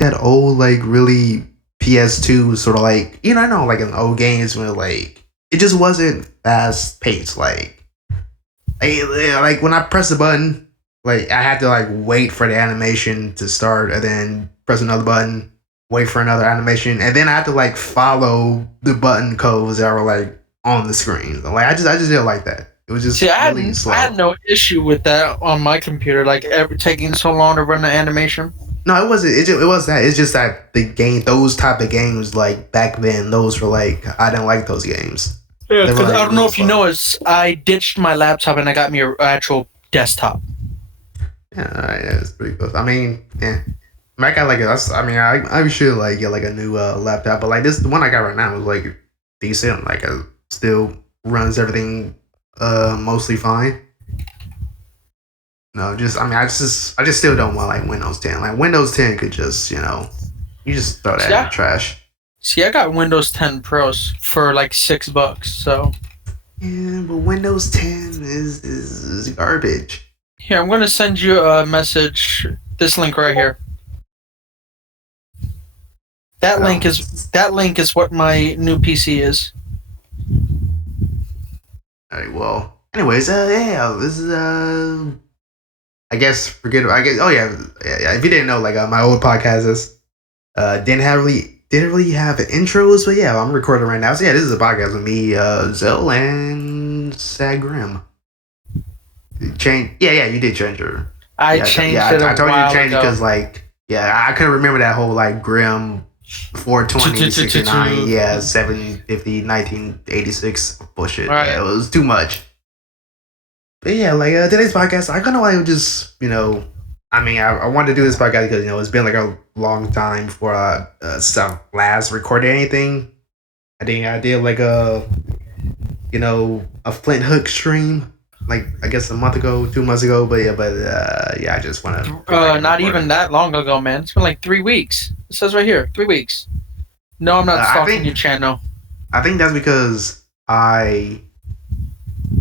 that old like really PS2 sort of like I know like in old games when like it just wasn't fast paced like when I press the button like I had to like wait for the animation to start and then press another button, wait for another animation, and then I had to like follow the button codes that were like on the screen. Like I just didn't like that. It was just slow. I had no issue with that on my computer, like ever taking so long to run the animation. No, it wasn't. It was that. It's just that those type of games, like back then, those were like I didn't like those games. Yeah, because like, I don't know if you know, I ditched my laptop and I got me an actual desktop. Yeah, it's pretty cool. I mean, yeah, I got like I should like get like a new laptop, but like the one I got right now is like decent. Like it still runs everything mostly fine. No, I just still don't want like Windows 10. Like Windows 10 could just, you just throw that in the trash. See, I got Windows 10 Pros for like $6, so. Yeah, but Windows 10 is garbage. Here, I'm gonna send you a message. This link right here. That link is what my new PC is. All right. Well, anyways, this is I guess oh yeah. If you didn't know, like my old podcast didn't really have intros, but yeah, I'm recording right now. So yeah, this is a podcast with me, Zel and Sadgrimm. You did change her. I changed it. I told you to change it because I couldn't remember that whole like Grimm 420 69 750 1986 bullshit. Right. Yeah, it was too much. But yeah, like today's podcast, I kind of like just I wanted to do this podcast because it's been like a long time before some last recorded anything. I did like a Flint Hook stream like I guess a month ago, 2 months ago. But I just want to. Not even that long ago, man. It's been like 3 weeks. It says right here, 3 weeks. No, I'm not stalking your channel. I think that's because I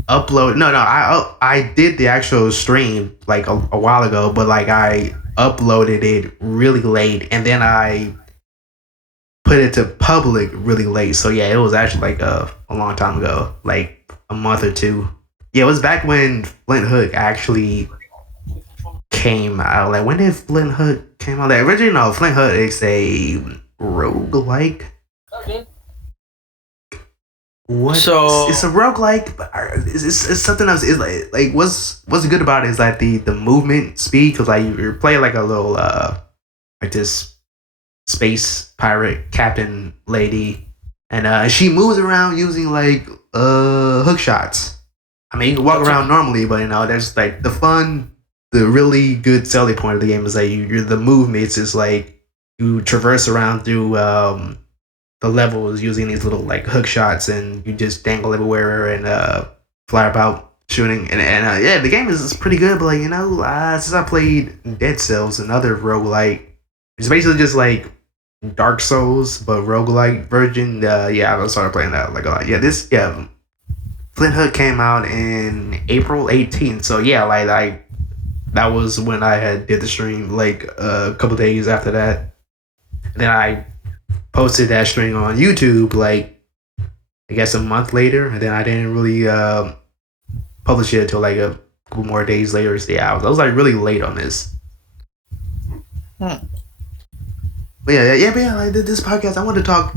upload. No, I did the actual stream like a while ago, but like I uploaded it really late, and then I put it to public really late. So yeah, it was actually like a long time ago, like a month or two. Yeah, it was back when Flint Hook actually came out. Like when did Flint Hook came out? Like originally, no, Flint Hook is a roguelike. Okay. What? So it's a roguelike, but it's something else. It's like what's good about it is like the movement speed, because like you're playing like a little like this space pirate captain lady, and she moves around using like hook shots. I mean, you can walk around normally, but there's like the really good selling point of the game is like you're the movements is like you traverse around through the levels using these little like hook shots, and you just dangle everywhere and fly about shooting, and yeah, the game is pretty good. But like since I played Dead Cells and other roguelike, it's basically just like Dark Souls but roguelike version. I started playing that like a lot. Flint Hook came out in April 18th, so yeah, like that was when I had did the stream. Like a couple days after that, and then I posted that stream on YouTube like I guess a month later, and then I didn't really publish it until like a couple more days later. So yeah, I was like really late on this. But yeah, like this podcast, I wanted to talk,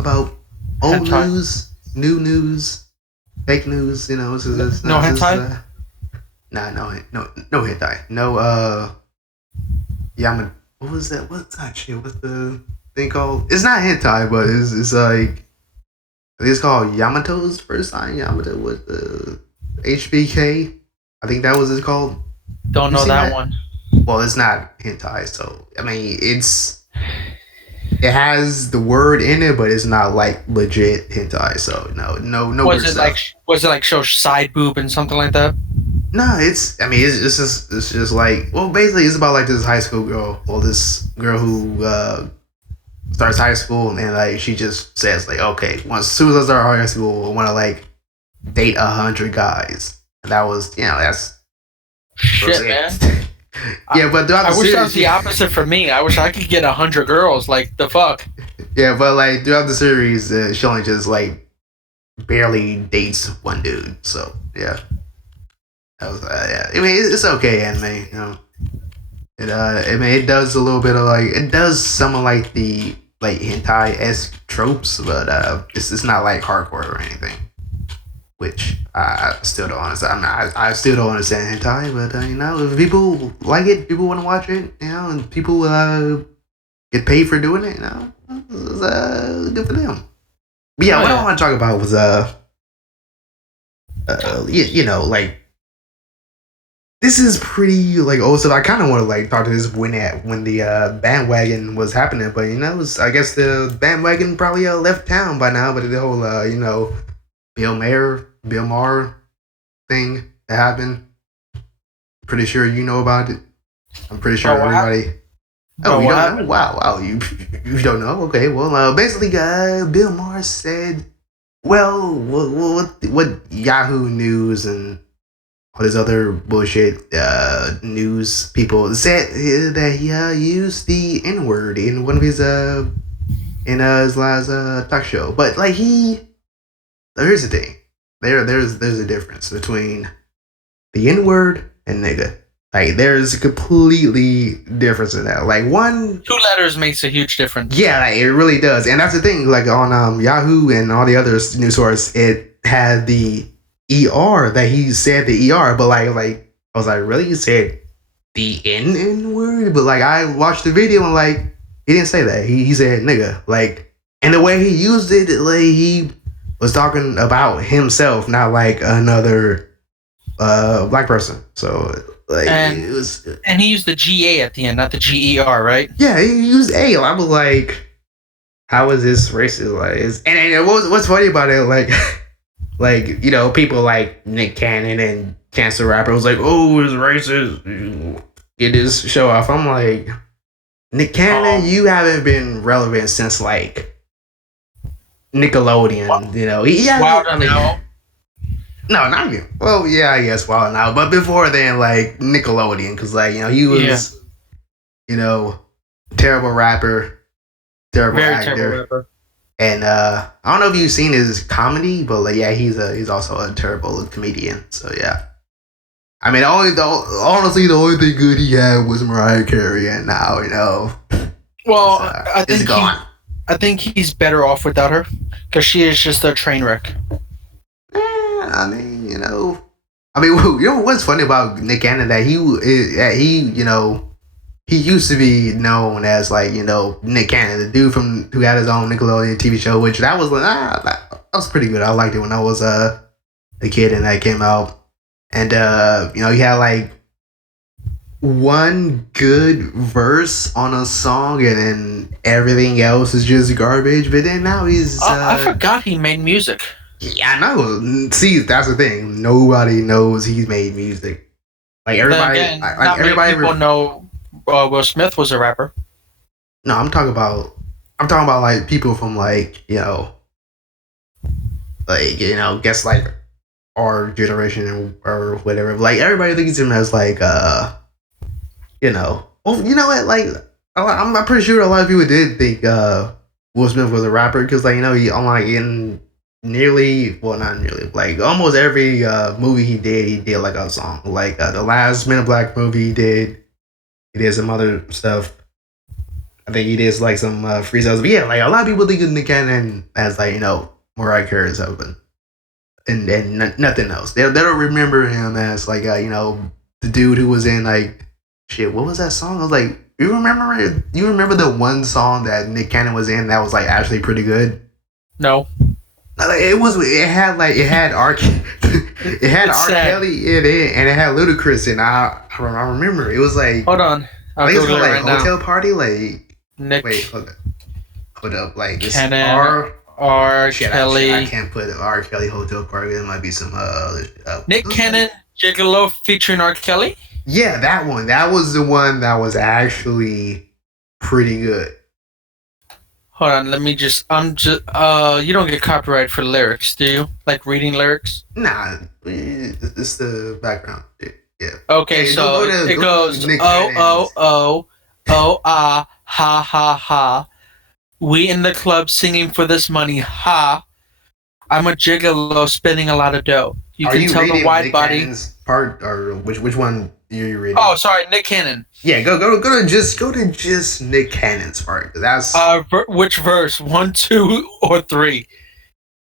about old news, new news, fake news. No hentai. No hentai. No what was that? What's that shit? What's the thing called? It's not hentai, but it's like it's called Yamato's first time. Yamato was the HBK. I think that was it called. Don't know that one. Well, it's not hentai, so I mean it has the word in it, but it's not like legit hentai. So no. Was it like show side boob and something like that? No, it's just like, well, basically it's about like this high school girl. Well, this girl who starts high school, and like she just says like, okay, as soon as I start high school, I want to like date 100 guys, and that was that's shit, man. Yeah, but throughout the I wish that was series, the opposite for me. I wish I could get 100 girls. Like the fuck. yeah, but like throughout the series, she only just like barely dates one dude. So yeah, that was yeah. I mean, it's okay anime, you know. I mean, it does a little bit of like it does some of like the like hentai esque tropes, but it's not like hardcore or anything. Which I still don't understand. I still don't understand hentai, but you know, if people like it, people want to watch it, you know, and people get paid for doing it, you know, it's good for them. But yeah, what I want to talk about was you know, like this is pretty like old stuff. I kind of want to like talk to this when the bandwagon was happening, but you know, I guess the bandwagon probably left town by now. But the whole you know Bill Maher thing that happened. Pretty sure you know about it. I'm pretty sure everybody. Oh, you don't know? Wow, you don't know? Okay, well, basically, Bill Maher said, well, what Yahoo News and all this other bullshit news people said that he used the N word in one of his his last talk show. But like here's the thing, there's a difference between the N word and nigga. Like there's a completely difference in that. Like two letters makes a huge difference. Yeah, like, it really does. And that's the thing. Like on Yahoo and all the other news sources, it had the ER that he said the ER, but like I was like, really? You said the N word? But like I watched the video and like he didn't say that. He said nigga. Like, and the way he used it, like he was talking about himself, not like another black person. So like it was, and he used the GA at the end, not the GER, right? Yeah, he used A. I was like, how is this racist? Like, and what's funny about it, like, like you know, people like Nick Cannon and Chance the Rapper was like, oh, it's racist. Get this show off. I'm like, Nick Cannon, you haven't been relevant since like Nickelodeon. You know, no, not you. Well, yeah, I guess Wild Now, but before then, like Nickelodeon, because like you know he was, you know, terrible rapper, terrible actor, terrible rapper. And I don't know if you've seen his comedy, but like yeah, he's also a terrible comedian. So yeah, I mean, honestly, the only thing good he had was Mariah Carey, and now you know, well, I think gone. I think he's better off without her because she is just a train wreck. I mean, you know, you know what's funny about Nick Cannon that he you know, he used to be known as like you know Nick Cannon, the dude who had his own Nickelodeon TV show, which that was that was pretty good. I liked it when I was a kid and that came out, and you know he had like one good verse on a song and then everything else is just garbage. But then now he's I forgot he made music. Yeah, I know. See, that's the thing. Nobody knows he's made music. Like everybody, again, like everybody people know Will Smith was a rapper. No, I'm talking about like people from like you know, guess like our generation or whatever. Like everybody thinks of him as like you know, well, you know what? Like I'm pretty sure a lot of people did think Will Smith was a rapper because like you know he like in not nearly, like almost every movie he did like a song. Like the last Men in Black movie he did some other stuff. I think he did like some freestyles. But yeah, like a lot of people think of Nick Cannon as like, you know, Mariah Carey's husband. And nothing else. They don't remember him as like you know, the dude who was in like shit, what was that song? I was like, you remember the one song that Nick Cannon was in that was like actually pretty good? No. It had R. Kelly in it, and it had Ludacris, and I remember it was like. Hold on, I think it was like Hotel Party, like. Nick. Wait, hold up, like this R. Kelly. I can't put R. Kelly Hotel Party. There might be some Nick Cannon Gigolo featuring R. Kelly. Yeah, that one. That was the one that was actually pretty good. Hold on, let me just. You don't get copyright for lyrics, do you? Like reading lyrics? Nah, it's the background. Yeah. Okay, Hey, so it goes Nick oh Cannon's. oh oh oh ah ha ha ha. We in the club singing for this money, ha. I'm a gigolo spending a lot of dough. You Are can you tell the reading wide Nick body. Cannon's part, or which one are you reading? Oh, sorry, Nick Cannon. Yeah, go to just Nick Cannon's part. That's Which verse? 1, 2, or 3?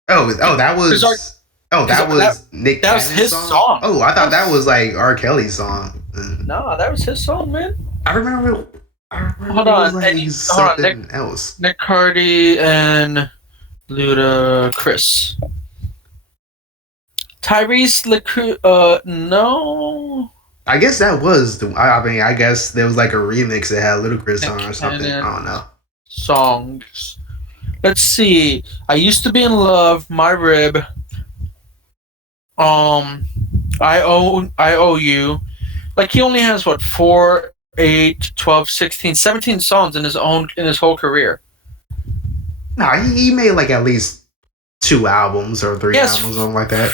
oh Because that that was Nick that was Cannon's his song. song. Oh, I thought that was like R. Kelly's song. No, that was his song, man. I remember. Hold It was on, like hold on, something else. Nick Cardi and Ludacris. Tyrese Lecru. No. I guess that was the. I mean, I guess there was like a remix that had Ludacris on or something. I don't know. Songs. Let's see. I used to be in love. My rib. I owe you. Like he only has what 4, 8, 12, 16, 17 songs in his whole career. No, he made like at least 2 albums or 3 albums, something like that.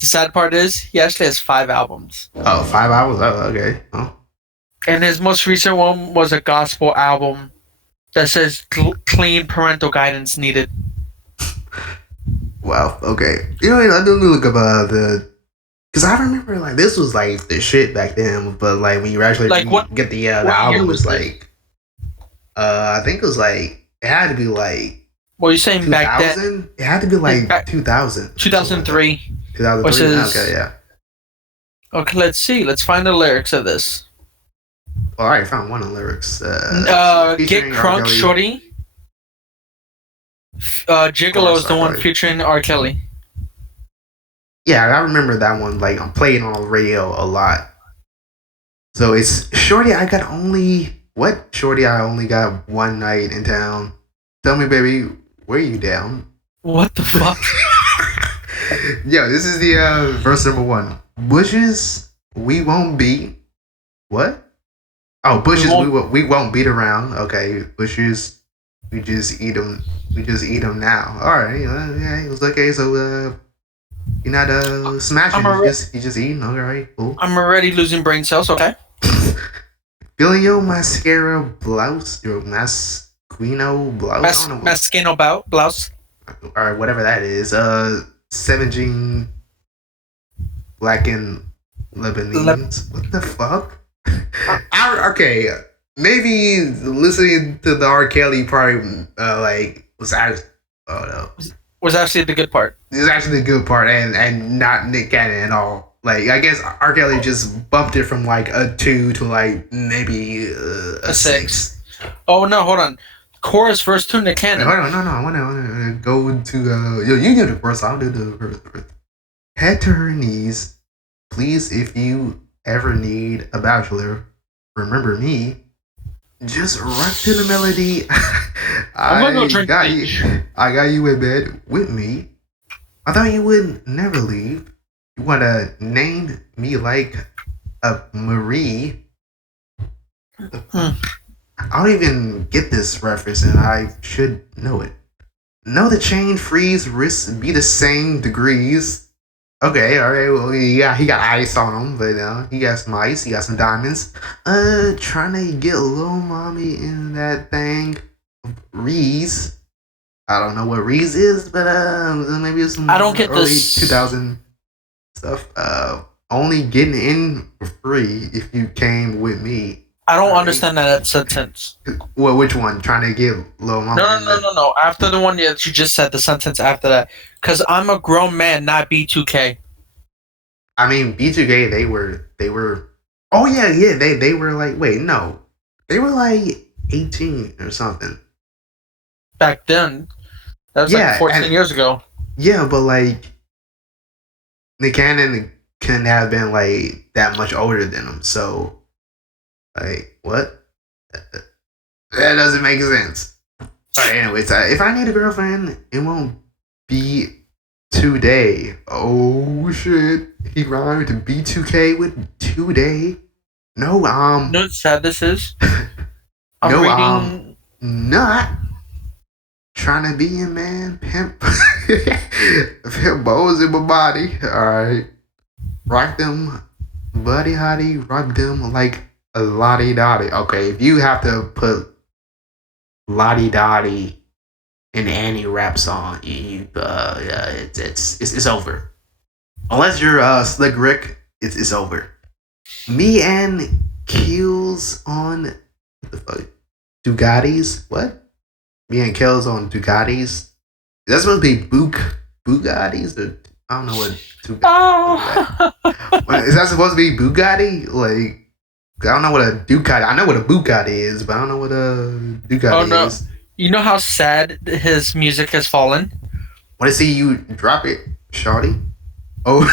The sad part is he actually has 5 albums. Oh, 5 albums? Oh, okay. Oh. And his most recent one was a gospel album that says clean parental guidance needed. Wow, okay. You know, let me look up the. Because I remember, like, this was, like, the shit back then, but, like, when you actually get the album, was like, I think it was, like, it had to be, like, what are you saying back then? It had to be, like, 2000. 2003. 2003? Okay, yeah. Okay, let's see. Let's find the lyrics of this. All right, found one of the lyrics. Get Crunk Shorty. Gigolo is the one featuring R. Kelly. Yeah, I remember that one. Like, I'm playing on the radio a lot. So it's Shorty. Shorty, I only got one night in town. Tell me, baby, where you down? What the fuck? Yo, this is the verse number 1. Bushes, we won't beat. What? Oh, bushes, we won't beat around. Okay, bushes, we just eat them. We just eat them now. All right, yeah, it was okay. So, you're not smashing. You just eating. All right, cool. I'm already losing brain cells. Okay. Feeling your mascara blouse, your masquino blouse. Masquino blouse. Or whatever that is. 17 black and Lebanese. What the fuck? Okay, maybe listening to the R. Kelly part, was actually, was actually the good part. This is actually the good part, and not Nick Cannon at all. Like, I guess R. Kelly just bumped it from like a 2 to like maybe a 6. Oh no, hold on. Chorus verse to Nick Cannon. Hold on, no, I wanna go to you do the verse. I'll do the verse. Head to her knees, please. If you ever need a bachelor, remember me. Just rock to the melody. I got you in bed with me. I thought you would never leave. You wanna name me like a Marie? I don't even get this reference, and I should know it. Know the chain freeze wrists be the same degrees. Okay, alright, well, yeah, he got ice on him, but he got some ice, he got some diamonds. Trying to get little mommy in that thing. Reese. I don't know what Reese is, but maybe it's some I don't get early this 2000 stuff. Only getting in for free if you came with me. I don't understand that sentence. Well, which one? Trying to get little mama? No. After the one that you just said, the sentence after that. Because I'm a grown man, not B2K. I mean, B2K, they were. Oh yeah. They were like, wait, no, they were like 18 or something. Back then, that was like 14 years ago. Yeah, but like, Nick Cannon couldn't have been like that much older than him. So. Like, what? That doesn't make sense. Alright, anyways, if I need a girlfriend, it won't be today. Oh, shit. He rhymed to B2K with today. No, You know how sad this is? Not trying to be a man, pimp. Pimp bows in my body. Alright. Rock them Buddy Hottie rock them like a lottie dottie. Okay, if you have to put lottie dottie in any rap song, yeah, it's over. Unless you're Slick Rick, it's over. Me and Kills on what the fuck? Ducatis? What? Me and Kills on Ducatis? That's supposed to be Bugattis? Or, I don't know what Oh, Is that supposed to be Bugatti? Like, I don't know what a Ducati. I know what a Bugatti is, but I don't know what a oh Ducati no! is. You know how sad his music has fallen. Want to see you drop it, shawty? Oh,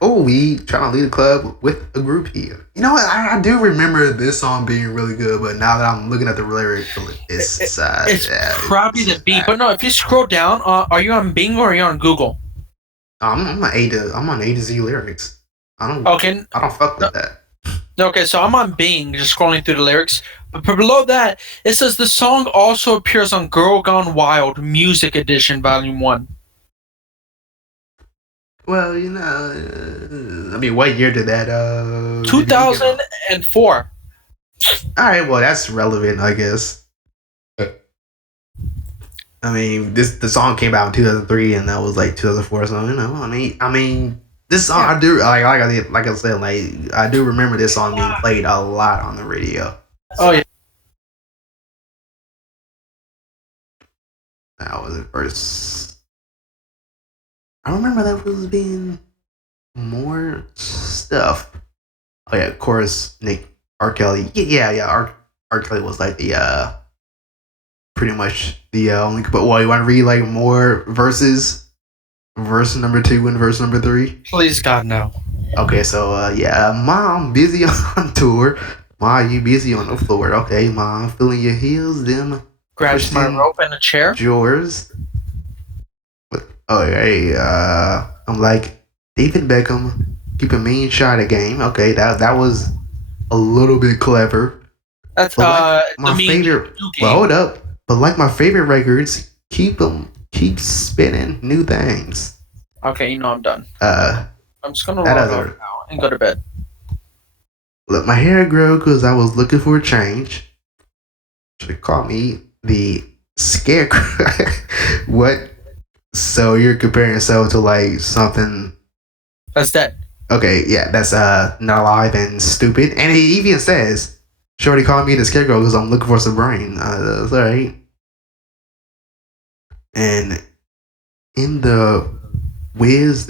oh, we trying to lead a club with a group here. You know what? I do remember this song being really good, but now that I'm looking at the lyrics, it's It's yeah, probably the beat, but no. If you scroll down, are you on Bing or are you on Google? I'm on A to Z lyrics. Okay, I don't fuck no, with that. okay. So I'm on Bing, just scrolling through the lyrics. But below that, it says the song also appears on Girl Gone Wild Music Edition Volume One. Well, I mean, what year did that Two DVD come thousand out? and four. All right, well, that's relevant, I guess. I mean, the song came out in 2003, and that was like 2004. So I mean, this song Yeah. I do like I said, like I do remember this song being played a lot on the radio. Oh yeah. That was the first. I remember that was being more stuff. Oh yeah, of course, Nick R. Kelly. Yeah. R. Kelly was like the pretty much the only. But well, you want to read like more verses? Verse number 2 and verse number 3. Please God no. Okay, so yeah, mom busy on tour. Ma, you busy on the floor? Okay, mom, feeling your heels, them Grabs my Christian rope and a chair. drawers. Oh hey, I'm like David Beckham, keep a mean shot at game. Okay, that was a little bit clever. That's But like the my mean favorite, you well, game. hold up. But like my favorite records, keep spinning new things. Okay, you know I'm done. Uh, I'm just gonna that log off other now and go to bed. let my hair grow because I was looking for a change. Should call me the scarecrow. What? So you're comparing yourself to like something? That's dead. Okay, yeah, that's not alive and stupid. And he even says, "Shorty called me the scarecrow because I'm looking for some brain." That's all right. And in the Wiz,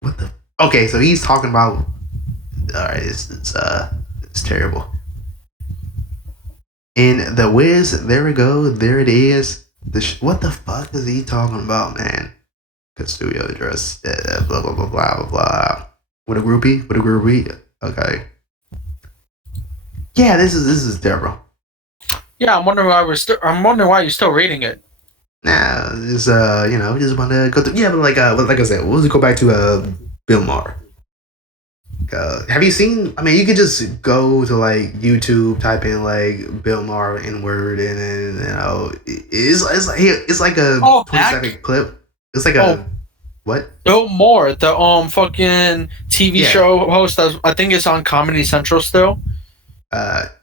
what the? Okay, so he's talking about. All right, it's terrible. In the Wiz, there we go. There it is. What the fuck is he talking about, man? Good studio address. Blah blah blah blah blah blah. With a groupie. With a groupie. Okay. Yeah, this is terrible. Yeah, I'm wondering why you're still reading it. Nah, just just want to go through. Yeah, but like I said, we'll just go back to Bill Maher. Have you seen? I mean, you could just go to like YouTube, type in like Bill Maher N word, and then it's like a Oh, 20-second clip. It's like Oh, a what? Bill Moore, the fucking TV Yeah. show host. I think it's on Comedy Central still.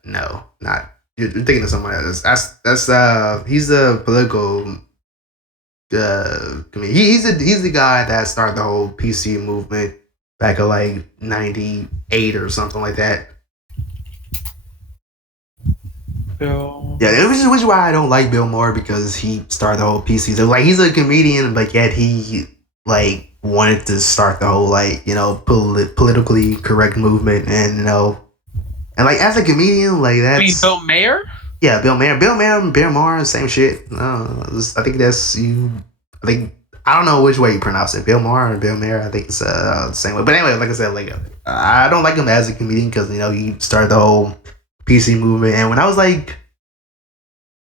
No, not. You're thinking of someone else. That's he's a political. I mean, he's the guy that started the whole PC movement back in like '98 or something like that. Bill. Yeah, which is why I don't like Bill Maher because he started the whole PC. So like he's a comedian, but yet he like wanted to start the whole like politically correct movement, and and like as a comedian, like I mean, that's Bill Mayer. yeah, Bill Maher, same shit. No, I think that's you. I think I don't know which way you pronounce it, Bill Maher or Bill Maher. I think it's the same way. But anyway, like I said, like I don't like him as a comedian because he started the whole PC movement. And when I was like,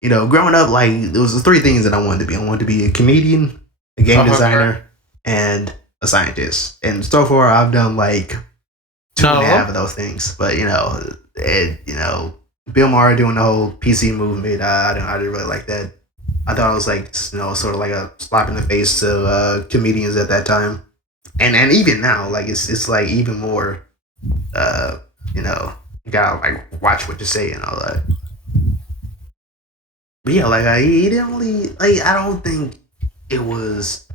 growing up, like there was 3 things that I wanted to be. I wanted to be a comedian, a game designer, and a scientist. And so far, I've done like 2.5 of those things. But Bill Maher doing the whole PC movement, I didn't really like that. I thought it was like sort of like a slap in the face to comedians at that time, and even now, like it's like even more. you know, you gotta like watch what you say and all that. But yeah, like he didn't really like. I don't think it was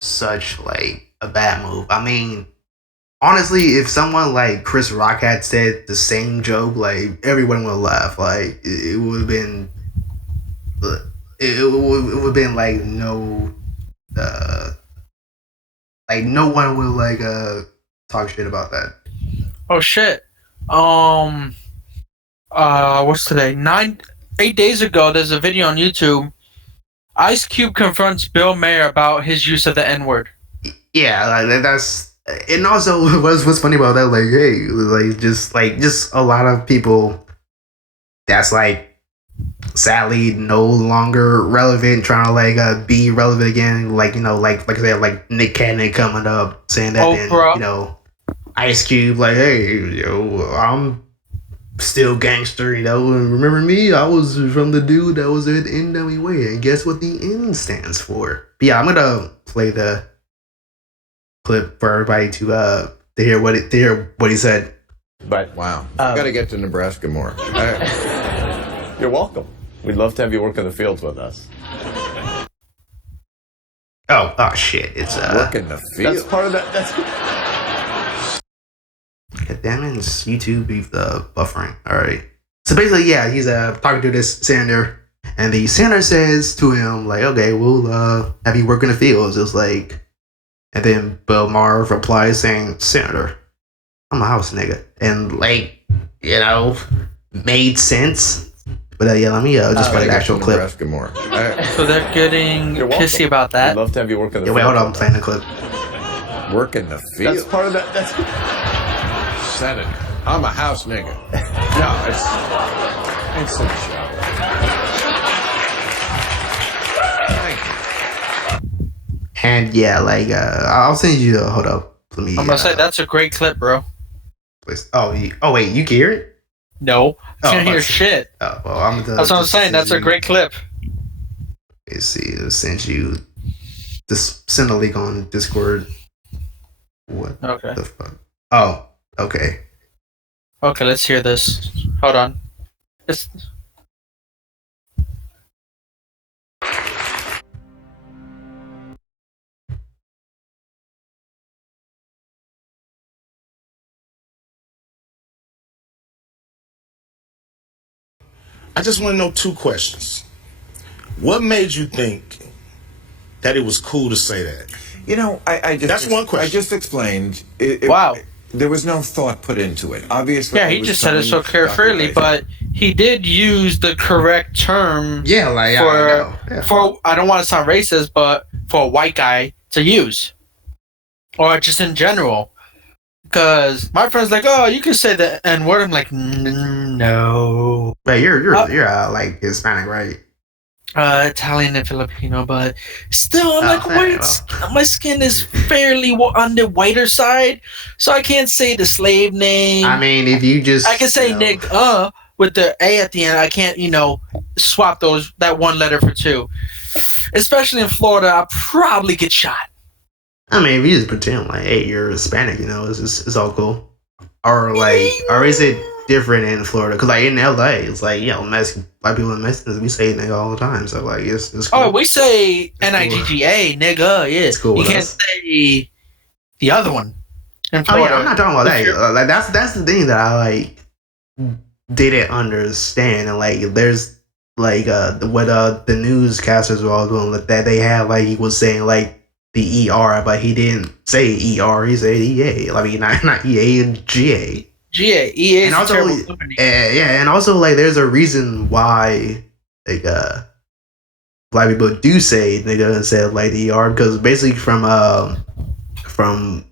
such like a bad move. I mean, honestly, if someone like Chris Rock had said the same joke, like everyone would laugh. Like it would have been, it would have been uh, like no one would talk shit about that. Oh shit. What's today? 8 days ago, there's a video on YouTube. Ice Cube confronts Bill Maher about his use of the N word. Yeah, like that's. And also, what's funny about that? Like, hey, just a lot of people that's like sadly no longer relevant, trying to be relevant again. Like like I said, like Nick Cannon coming up saying that, then Ice Cube like, hey, I'm still gangster, and remember me? I was from the dude that was at NWA, and guess what the N stands for? But yeah, I'm gonna play the clip for everybody to hear what he said. But wow, I've got to get to Nebraska more. You're welcome. We'd love to have you work in the fields with us. Oh shit! It's work in the field. That's part of that. That's. God damn it! It's YouTube beef the buffering. All right. So basically, yeah, he's talking to this senator, and the senator says to him like, "Okay, we'll have you work in the fields." It's like, and then Bill Maher replies saying, "Senator, I'm a house nigga," and made sense. But yeah, let me just play the actual clip. More. So they're getting pissy about that. We'd love to have you work in the field. Wait, hold on, I'm playing the clip. Work in the field. That's part of that. That's. Senator, I'm a house nigga. No, it's a joke. And yeah, I'll send you the. Hold up, let me. I'm gonna say that's a great clip, bro. Please. Oh, wait, you can hear it? No, I can't hear shit. Oh, well, that's what I'm saying. That's a great clip. Let's see. I'll send you. Just send a link on Discord. What? Okay. The fuck? Oh, okay. Okay, let's hear this. Hold on. I just want to know two questions. What made you think that it was cool to say that? I just... That's one question. I just explained. Wow. There was no thought put into it. Obviously, yeah, he just said it so carefully, but he did use the correct term. Yeah, for I don't want to sound racist, but for a white guy to use, or just in general. Because my friend's like, oh, you can say the N word. I'm like, no. But you're like Hispanic, right? Italian and Filipino, but still, I'm my skin is fairly on the whiter side, so I can't say the slave name. I mean, if you just, I can say Nick with the A at the end. I can't, swap that one letter for two. Especially in Florida, I'll probably get shot. I mean, if you just pretend like, hey, you're Hispanic, it's all cool. Or is it different in Florida? Because in LA, it's like, black people and Mexicans, we say nigga all the time. So it's cool. Oh, we say Nigga, nigga. Yeah, it's cool. You can't say the other one in Florida. Oh yeah, I'm not talking about that. That's the thing that I didn't understand. And there's what the newscasters were all doing that they had he was saying the ER, but he didn't say ER. He said EA. I mean, not EA and GA. EA and also, and also there's a reason why black people do say nigga instead of the ER, because basically from from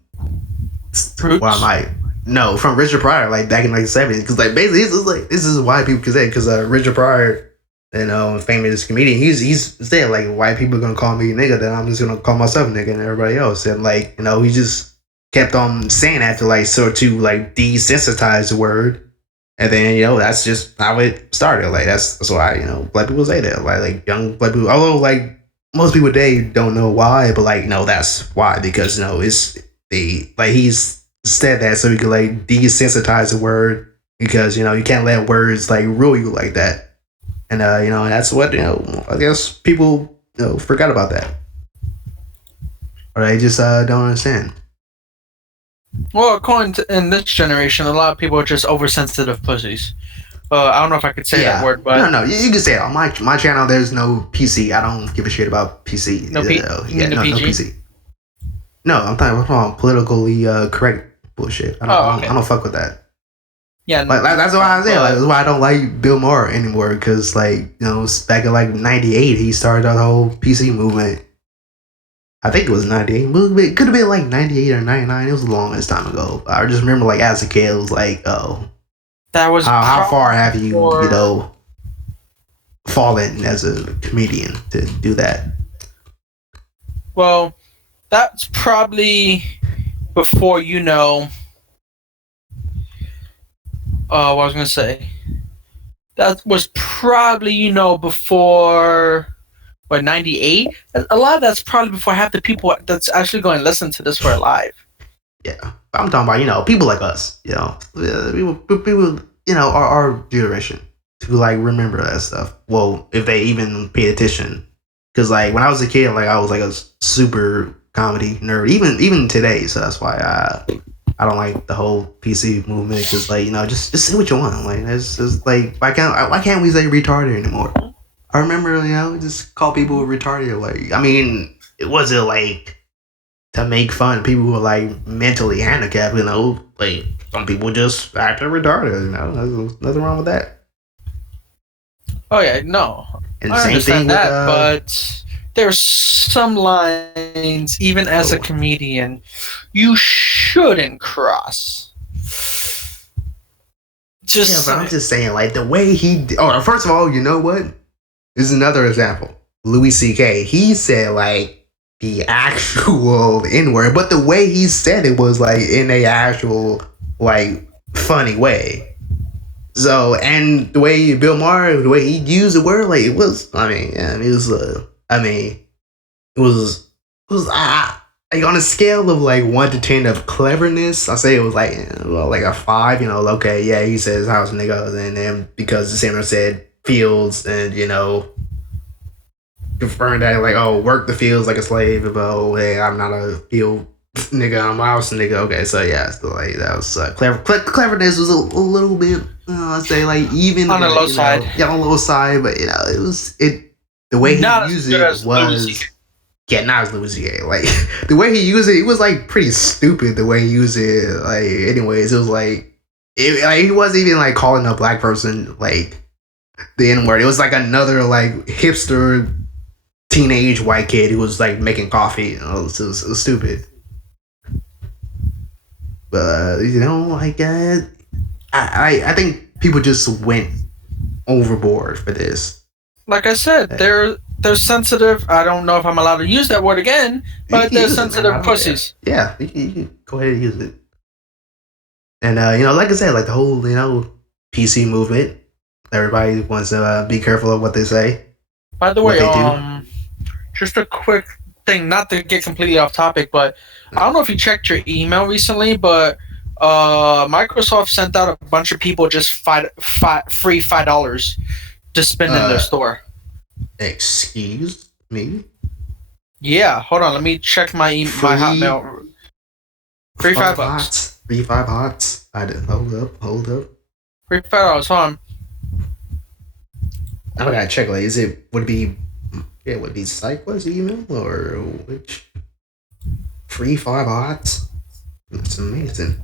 Richard Pryor back in the 70s, because basically this is why people can say, because Richard Pryor, famous comedian, he's saying white people are gonna call me nigga, then I'm just gonna call myself nigga and everybody else, and he just kept on saying that to sort to desensitize the word, and then that's just how it started. That's why black people say that young black people, although most people today don't know why, but that's why, because it's he's said that so we could like desensitize the word because you can't let words like rule you like that. And that's what I guess people forgot about that, or they just don't understand. Well, according to in this generation, a lot of people are just oversensitive pussies. I don't know if I could say that word, but no, you can say it on my channel. There's no PC. I don't give a shit about PC. No PG? No PC. No, I'm talking about politically correct bullshit. I don't fuck with that. Yeah, like that's why I say that's why I don't like Bill Maher anymore. Because back in like '98, he started the whole PC movement. I think it was '98. It could have been like '98 or '99. It was the longest time ago. I just remember like as a kid, it was like, oh. That was how far have you fallen as a comedian to do that? Well, that's probably before what I was gonna say. That was probably before 98. A lot of that's probably before half the people that's actually going to listen to this were alive. Yeah. I'm talking about, people like us, people, our generation to like remember that stuff. Well, if they even pay attention, because like when I was a kid, like I was like a super comedy nerd, even today. So that's why I don't like the whole PC movement. Because like just say what you want. Like it's like why can't we say retarded anymore? I remember just call people retarded. Like I mean, it wasn't like to make fun of people who are like mentally handicapped, like some people just act retarded, there's nothing wrong with that. Oh yeah, no. And I same understand thing that, with, but there's some lines, even as a comedian, you shouldn't cross. But I'm just saying, like the way he. First of all, you know what? This is another example. Louis C.K. He said like the actual N-word, but the way he said it was like in a actual like funny way. So, and the way Bill Maher, the way he used the word, like it was, it was like on a scale of like 1 to 10 of cleverness, I say it was like a 5. Okay, yeah, he says house nigga, and then because the singer said fields, and confirming that like, oh, work the fields like a slave. Oh, hey, I'm not a field nigga, I'm a house nigga. Okay, so yeah, so like that was clever. Cleverness was a little bit, I'd say like even on the low side. Yeah, on the low side, but it was the way he used it was not as Louis C.K. Like the way he used it was like pretty stupid. The way he used it, like anyways, it was like he wasn't even like calling a black person like the N-word. It was like another like hipster teenage white kid who was like making coffee. It was stupid. But like I think people just went overboard for this. Like I said, they're sensitive. I don't know if I'm allowed to use that word again, but they're sensitive pussies. Yeah, you can go ahead and use it. And like I said, like the whole PC movement, everybody wants to be careful of what they say. By the way, just a quick thing, not to get completely off topic, but I don't know if you checked your email recently, but Microsoft sent out a bunch of people just free $5 to spend in their store. Excuse me? Yeah, hold on, let me check my Hotmail. Free $5. Free $5. I didn't hold up. Free $5. Hold on. I gotta check. Like, would it be Sidekuest email or which? Free $5. That's amazing.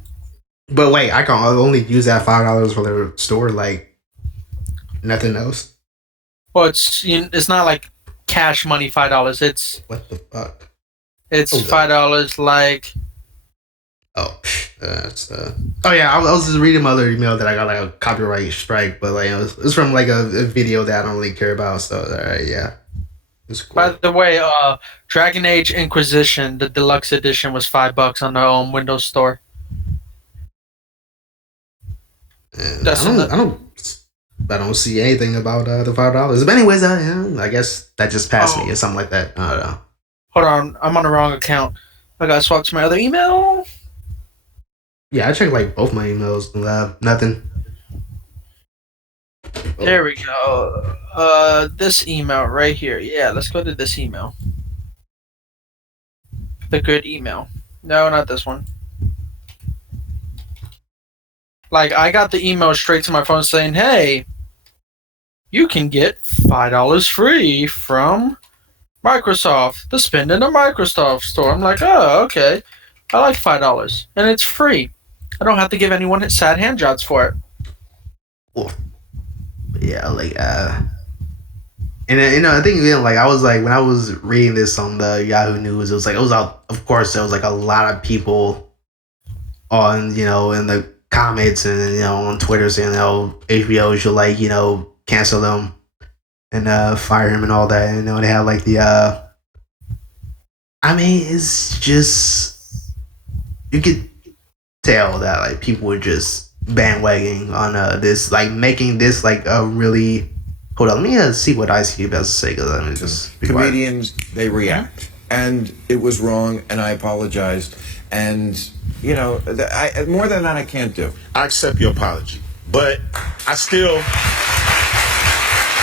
But wait, I can only use that $5 for the store. Like nothing else. Well, it's not like cash money $5. It's what the fuck. It's $5 like. Oh, that's oh yeah, I was just reading my other email that I got like a copyright strike, but like it was from like a video that I don't really care about. So yeah, it's cool. By the way, Dragon Age Inquisition, the deluxe edition, was $5 on their own Windows Store. I don't see anything about the $5. But anyways, I guess that just passed me or something like that. I don't know. Hold on, I'm on the wrong account. I gotta swap to my other email. Yeah, I checked like both my emails. Nothing. There we go. This email right here. Yeah, let's go to this email. The good email. No, not this one. Like, I got the email straight to my phone saying, hey, you can get $5 free from Microsoft to spend in a Microsoft store. I'm like, oh, okay. I like $5. And it's free. I don't have to give anyone sad hand jobs for it. Cool. Yeah, like, and then, I think like I was like when I was reading this on the Yahoo News, it was of course there was like a lot of people on in the comments and on Twitter saying HBO should like cancel them and fire him and all that. And they had like the I mean, it's just you could tell that like people were just bandwagoning on this, like making this like a really. Hold on, let me see what Ice Cube has to say, because I'm just comedians, they react, and it was wrong, and I apologized, and more than that I can't do. I accept your apology, but I still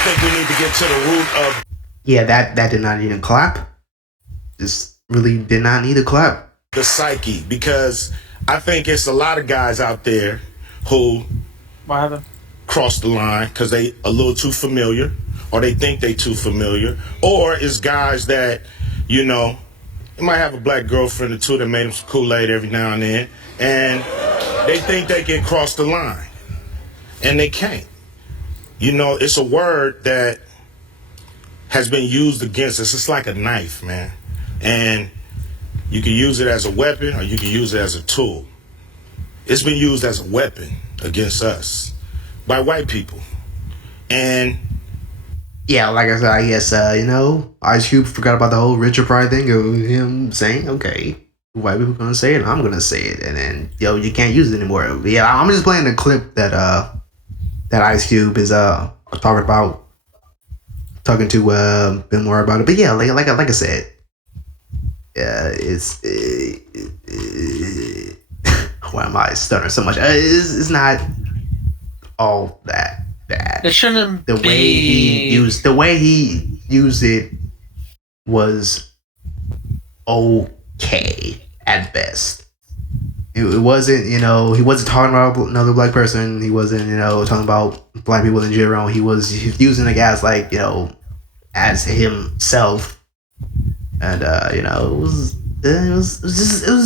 think we need to get to the root of. Yeah, that did not need a clap. Just really did not need a clap. The psyche, because I think it's a lot of guys out there who. What happened? Cross the line because they a little too familiar, or they think they too familiar, or it's guys that they might have a black girlfriend or two that made them some Kool-Aid every now and then, and they think they can cross the line, and they can't. It's a word that has been used against us. It's like a knife, man, and you can use it as a weapon or you can use it as a tool. It's been used as a weapon against us by white people. And yeah, like I said, I guess Ice Cube forgot about the whole Richard Pryor thing of him saying, okay, white people gonna say it, I'm gonna say it, and then you can't use it anymore. But yeah, I'm just playing the clip that Ice Cube is talking to Bill Maher about it. But yeah, like I said, yeah, why am I stuttering so much? It's not all that bad. It shouldn't the way he used it was okay at best. It wasn't, he wasn't talking about another black person. He wasn't, talking about black people in general. He was using it as like, as himself, and it was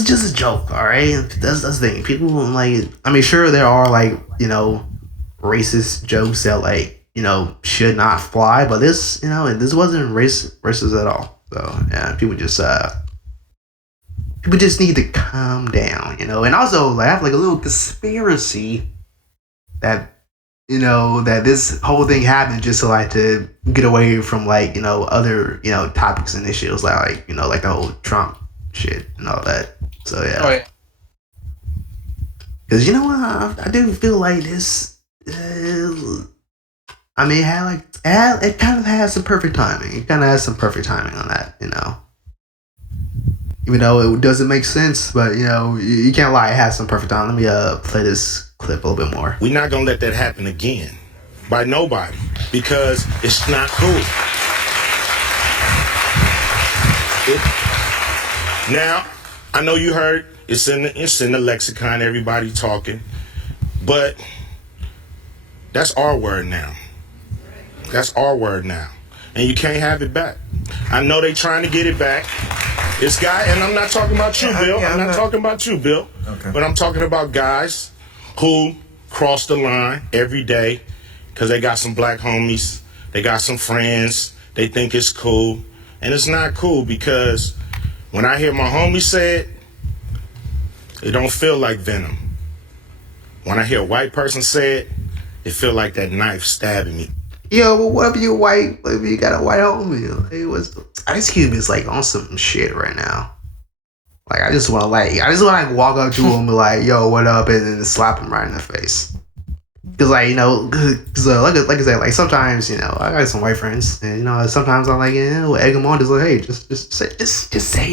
just a joke. All right, that's the thing. People like, I mean, sure there are like racist jokes that like should not fly, but this wasn't racist at all. So yeah, people just need to calm down, and also like, I have like a little conspiracy that that this whole thing happened just to like to get away from like other topics and issues like like the whole Trump shit and all that. So yeah. Oh, yeah. Because I do feel like this. I mean, it kind of has some perfect timing. It kind of has some perfect timing on that, Even though it doesn't make sense, but you can't lie. It has some perfect timing. Let me play this clip a little bit more. We're not gonna let that happen again by nobody, because it's not cool. Now, I know you heard it's in the lexicon. Everybody talking, but that's our word now. That's our word now, and you can't have it back. I know they trying to get it back. This guy, and I'm not talking about you, Bill. I'm not talking about you, Bill. Okay. But I'm talking about guys who cross the line every day because they got some black homies, they got some friends, they think it's cool, and it's not cool, because when I hear my homies say it, it don't feel like venom. When I hear a white person say it, it feel like that knife stabbing me. Yo, well, what if you white? What if you got a white homie? It was Ice Cube is like on some shit right now. Like I just want to like walk up to him and be like, yo, what up, and then slap him right in the face. Cause like cause like I said, like sometimes I got some white friends, and sometimes I'm like egg them on, just like hey, just say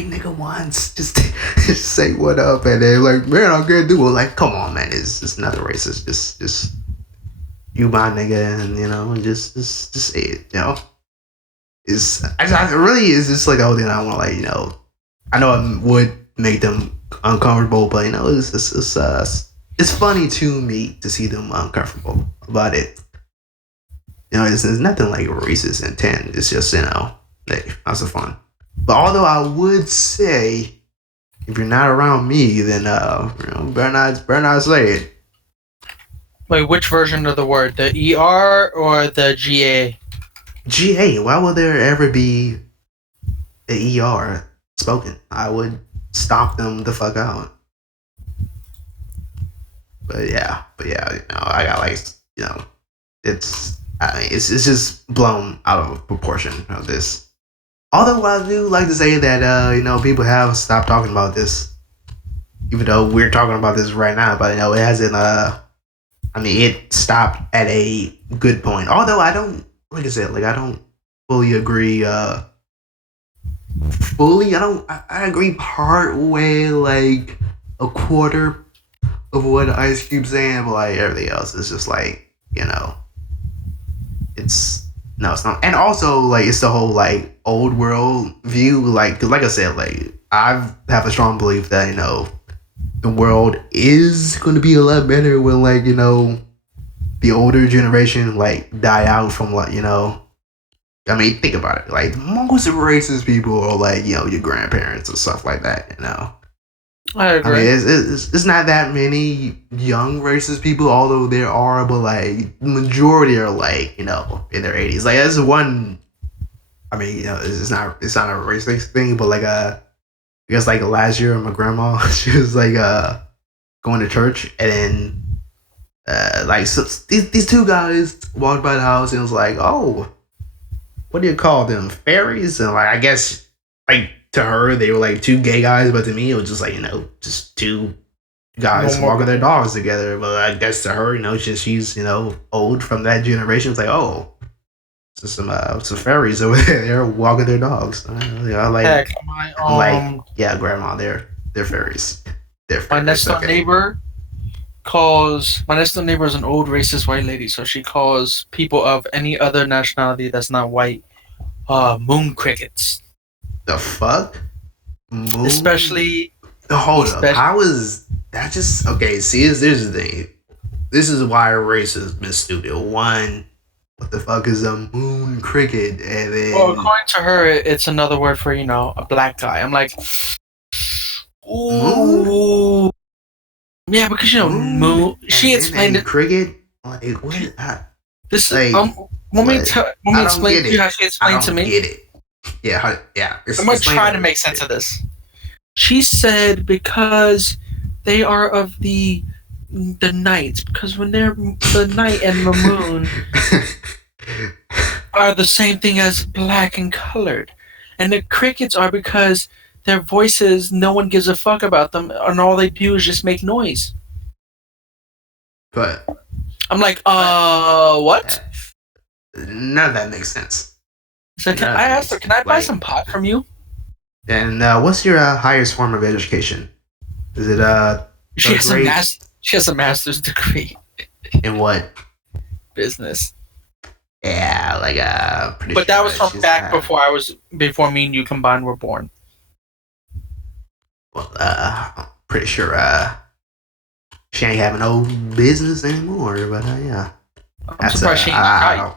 nigga once, just say what up, and they're like man I can't do it. Like come on man, it's nothing racist, just you my nigga, and just say it, It's really is just like the whole thing I want to like I know it would make them uncomfortable, but it's funny to me to see them uncomfortable about it. It's nothing like racist intent. It's just hey, that's fun. But although I would say, if you're not around me, then better not say it. Wait, which version of the word? The ER or the GA? GA. Why would there ever be the ER spoken? I would stomp them the fuck out. But yeah, I got it's just blown out of proportion of this. Although I do like to say that people have stopped talking about this, even though we're talking about this right now. But it hasn't. It stopped at a good point. Although I don't, like I said, I don't fully agree. I agree part way, like a quarter of what Ice Cube's saying, but like everything else is just like it's not. And also like it's the whole like old world view, like I said, like I have a strong belief that the world is going to be a lot better when like the older generation like die out from think about it. Like most racist people are like your grandparents and stuff like that. I agree. It's not that many young racist people, although there are, but like the majority are like in their 80s. Like that's one. It's not a racist thing, but like I guess like last year my grandma she was like going to church, and then so these two guys walked by the house and was like, oh, what do you call them, fairies? And like I guess like to her they were like two gay guys, but to me it was just like just two guys walking their dogs together. But I guess to her she's old from that generation. It's like, oh, so some fairies over there, they're walking their dogs. Heck, yeah, grandma, they're fairies. They're fairies. My next door neighbor is an old racist white lady, so she calls people of any other nationality that's not white moon crickets. The fuck? Moon? Especially. Hold up. How is that just okay? See, here's the thing. This is why race has been stupid. One, what the fuck is a moon cricket? And then, well, according to her, it's another word for a black guy. I'm like, ooh, moon? Yeah, because moon. She explained it. Cricket. Like what? This like, let me explain to you how she explained to me. Get it? Yeah. I'm gonna try to make sense of this. She said because they are of the night, because when they're the night and the moon are the same thing as black and colored, and the crickets are because their voices, no one gives a fuck about them, and all they do is just make noise. But I'm like, what? None of that makes sense. So I asked her, can I buy some pot from you? And what's your highest form of education? Is it She has a master's degree. In what? Business. Yeah, like pretty. But sure that was from back before me and you combined were born. Well, pretty sure she ain't having no business anymore. But yeah, I'm surprised she ain't right.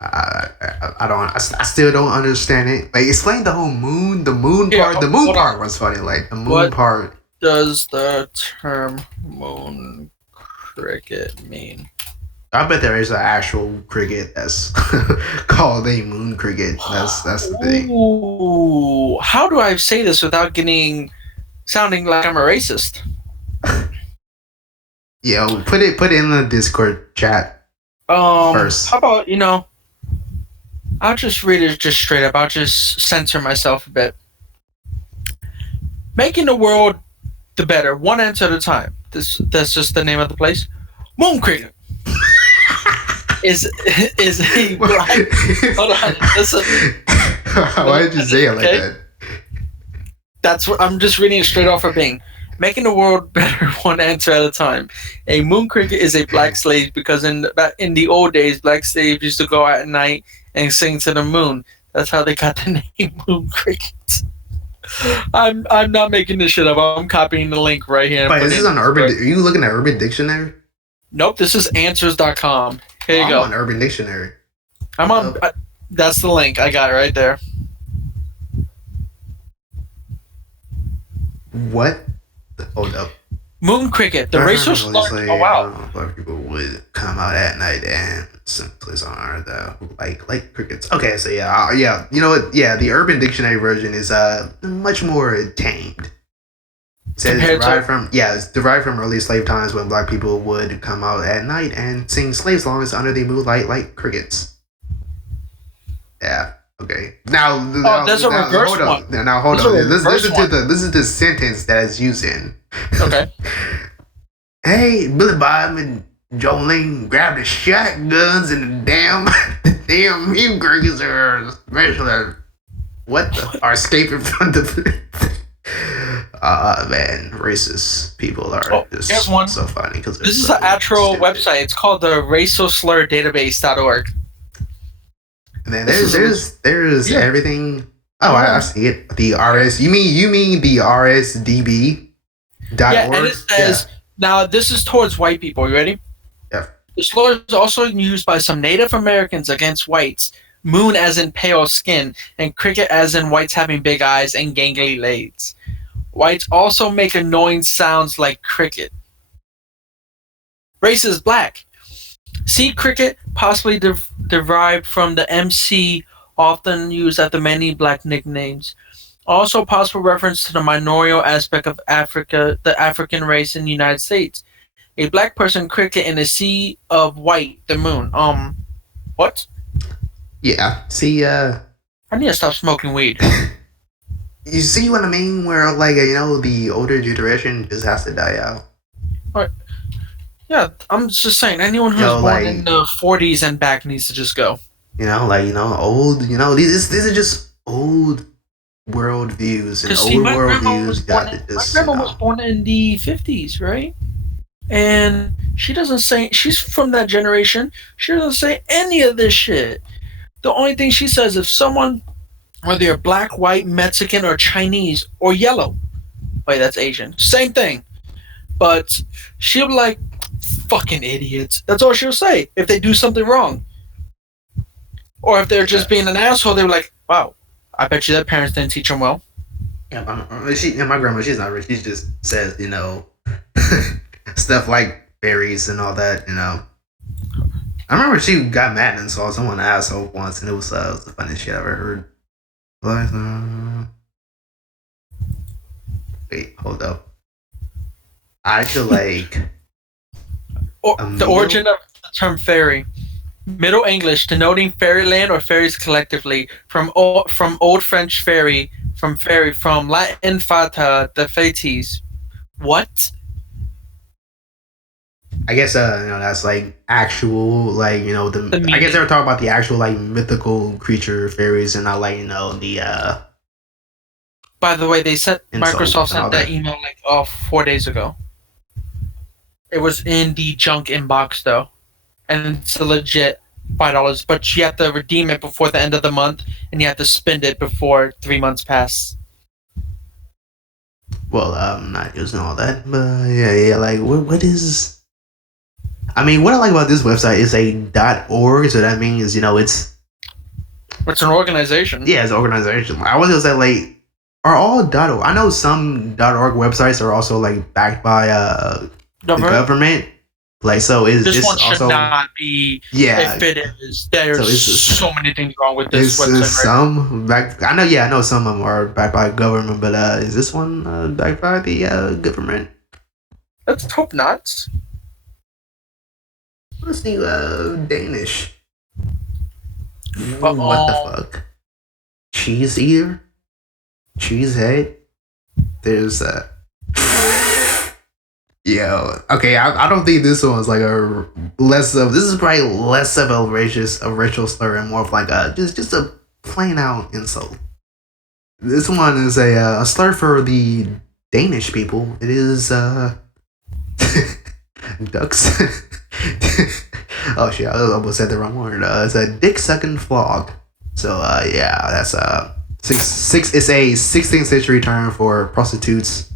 I still don't understand it. Like, explain the whole moon. The moon part. The moon part was funny. Like the moon part. Does the term moon cricket mean? I bet there is an actual cricket that's called a moon cricket. That's the thing. Ooh, how do I say this without sounding like I'm a racist? Yeah, put it in the Discord chat. First. How about I'll just read it just straight up. I'll just censor myself a bit. Making the world the better, one ant at a time. That's just the name of the place. Moon cricket. is a black. Hold on, listen. Why did you say it like Okay. that? That's what I'm just reading it straight off of Bing. Making the world better one answer at a time. A moon cricket is a black slave because in the old days, black slaves used to go out at night and sing to the moon. That's how they got the name moon cricket. I'm not making this shit up. I'm copying the link right here. and Wait, is putting this it on in Urban? the- Are you looking at Urban Dictionary? Nope, this is answers.com. Here you I'm go. on Urban Dictionary. I'm on. That's the link. I got it right there. What? Hold up. Moon cricket, the racial slur. Oh wow. Black people would come out at night and someplace on earth who like crickets. Okay, so yeah. You know what? Yeah, the Urban Dictionary version is much more tamed. It says it's derived from early slave times when black people would come out at night and sing slave songs under the moonlight like crickets. Yeah. Okay. Now there's a reverse hold on. one. Now hold There's on. a reverse one. This is the sentence that is used in. Okay. Hey, Billy Bob and Jolene grabbed the shotguns and the damn mute crickets are are escaping from the. Man, racist people are here's just one. so funny because This is an actual website. It's called the racial slur database.org. And then there's everything. Oh, I see it. The RS. You mean the RSDB.org? Yeah, and it says now this is towards white people. You ready? Yeah. The slur is also used by some Native Americans against whites. Moon as in pale skin, and cricket as in whites having big eyes and gangly legs. Whites also make annoying sounds like cricket. Race is black. See cricket, possibly derived from the MC, often used after many black nicknames. Also possible reference to the manorial aspect of Africa, the African race in the United States. A black person cricket in a sea of white, the moon. What? Yeah. See, I need to stop smoking weed. you see what I mean? Where the older generation just has to die out. Right. Yeah, I'm just saying, anyone who's born in the 40s and back needs to just go. Old. These are just old world views and old world views. My grandma was born in the 50s, right? And she doesn't say she's from that generation. She doesn't say any of this shit. The only thing she says, if someone, whether you're black, white, Mexican, or Chinese, or yellow, wait, that's Asian, same thing. But she'll be like, fucking idiots. That's all she'll say if they do something wrong. Or if they're just being an asshole, they're like, wow, I bet you their parents didn't teach them well. Yeah, my grandma, she's not rich. She just says, stuff like berries and all that, I remember she got mad and saw someone asshole once, and it was the funniest shit I ever heard. Wait, hold up. I feel like the origin of the term fairy, Middle English, denoting fairyland or fairies collectively, from Old French fairy, from Latin fata, the fates. What? I guess that's like actual I guess they were talking about the actual mythical creature fairies and not the By the way, Microsoft sent that that email 4 days ago. It was in the junk inbox though, and it's a legit $5, but you have to redeem it before the end of the month, and you have to spend it before 3 months pass. Well, I'm not using all that, but yeah. What is? I mean, what I like about this website is a .org, so that means it's an organization. Yeah, it's an organization. I was gonna say are all .org? I know some .org websites are also backed by the government. So is this one should also not be? Yeah, if it is, there's so many things wrong with this website. Is some back? I know some of them are backed by government, but is this one backed by the government? Let's hope not. Let's see, Danish. What the fuck? Cheese eater? Cheese head? There's Yeah. Okay. I don't think this one was like a less of. This is probably less of a racial slur and more of like a just a plain out insult. This one is a slur for the Danish people. It is ducks. Oh shit! I almost said the wrong word. It's a dick sucking flog. So yeah, that's It's a 16th century term for prostitutes